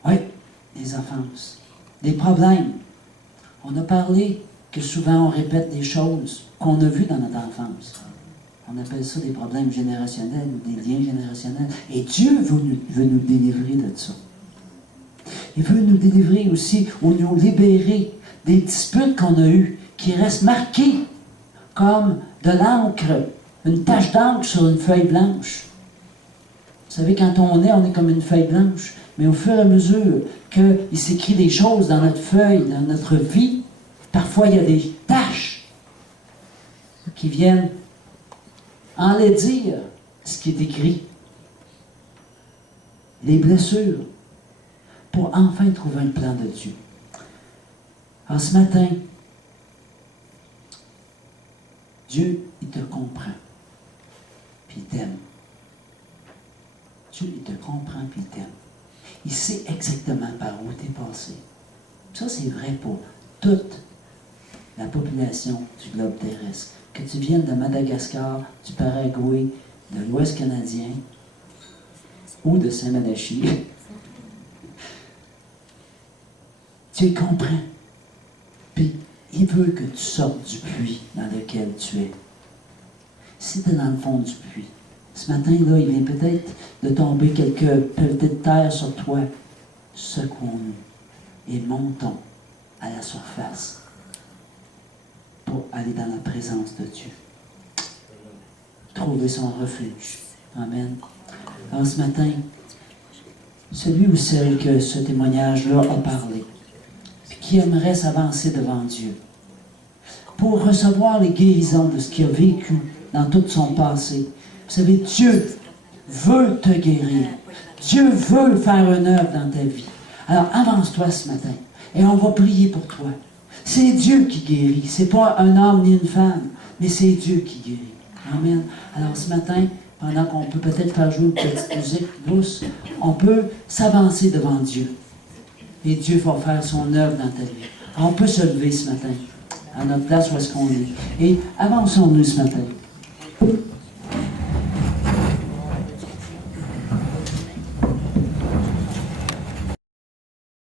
Oui, des offenses. Des problèmes. On a parlé que souvent on répète des choses qu'on a vues dans notre enfance. On appelle ça des problèmes générationnels ou des liens générationnels. Et Dieu veut nous délivrer de ça. Il veut nous délivrer aussi ou nous libérer des disputes qu'on a eues qui restent marquées comme de l'encre, une tache d'encre sur une feuille blanche. Vous savez, quand on est comme une feuille blanche. Mais au fur et à mesure qu'il s'écrit des choses dans notre feuille, dans notre vie, parfois il y a des taches qui viennent enlaidir ce qui est écrit. Les blessures, pour enfin trouver un plan de Dieu. Alors ce matin, Dieu, il te comprend, puis il t'aime. Dieu, il te comprend, puis il t'aime. Il sait exactement par où tu es passé. Ça, c'est vrai pour toute la population du globe terrestre. Que tu viennes de Madagascar, du Paraguay, de l'Ouest canadien ou de Saint-Malachie. Dieu comprend. Puis, il veut que tu sortes du puits dans lequel tu es. Si tu es dans le fond du puits, ce matin-là, il vient peut-être de tomber quelques petites terres sur toi. Secouons-nous et montons à la surface pour aller dans la présence de Dieu. Trouver son refuge. Amen. Alors ce matin, celui ou celle que ce témoignage-là a parlé, puis qui aimerait s'avancer devant Dieu, pour recevoir les guérisons de ce qu'il a vécu dans tout son passé. Vous savez, Dieu veut te guérir. Dieu veut faire une œuvre dans ta vie. Alors, avance-toi ce matin et on va prier pour toi. C'est Dieu qui guérit. Ce n'est pas un homme ni une femme, mais c'est Dieu qui guérit. Amen. Alors, ce matin, pendant qu'on peut peut-être faire jouer une petite musique douce, on peut s'avancer devant Dieu. Et Dieu va faire son œuvre dans ta vie. Alors, on peut se lever ce matin, à notre place où est-ce qu'on est. Et avançons-nous ce matin.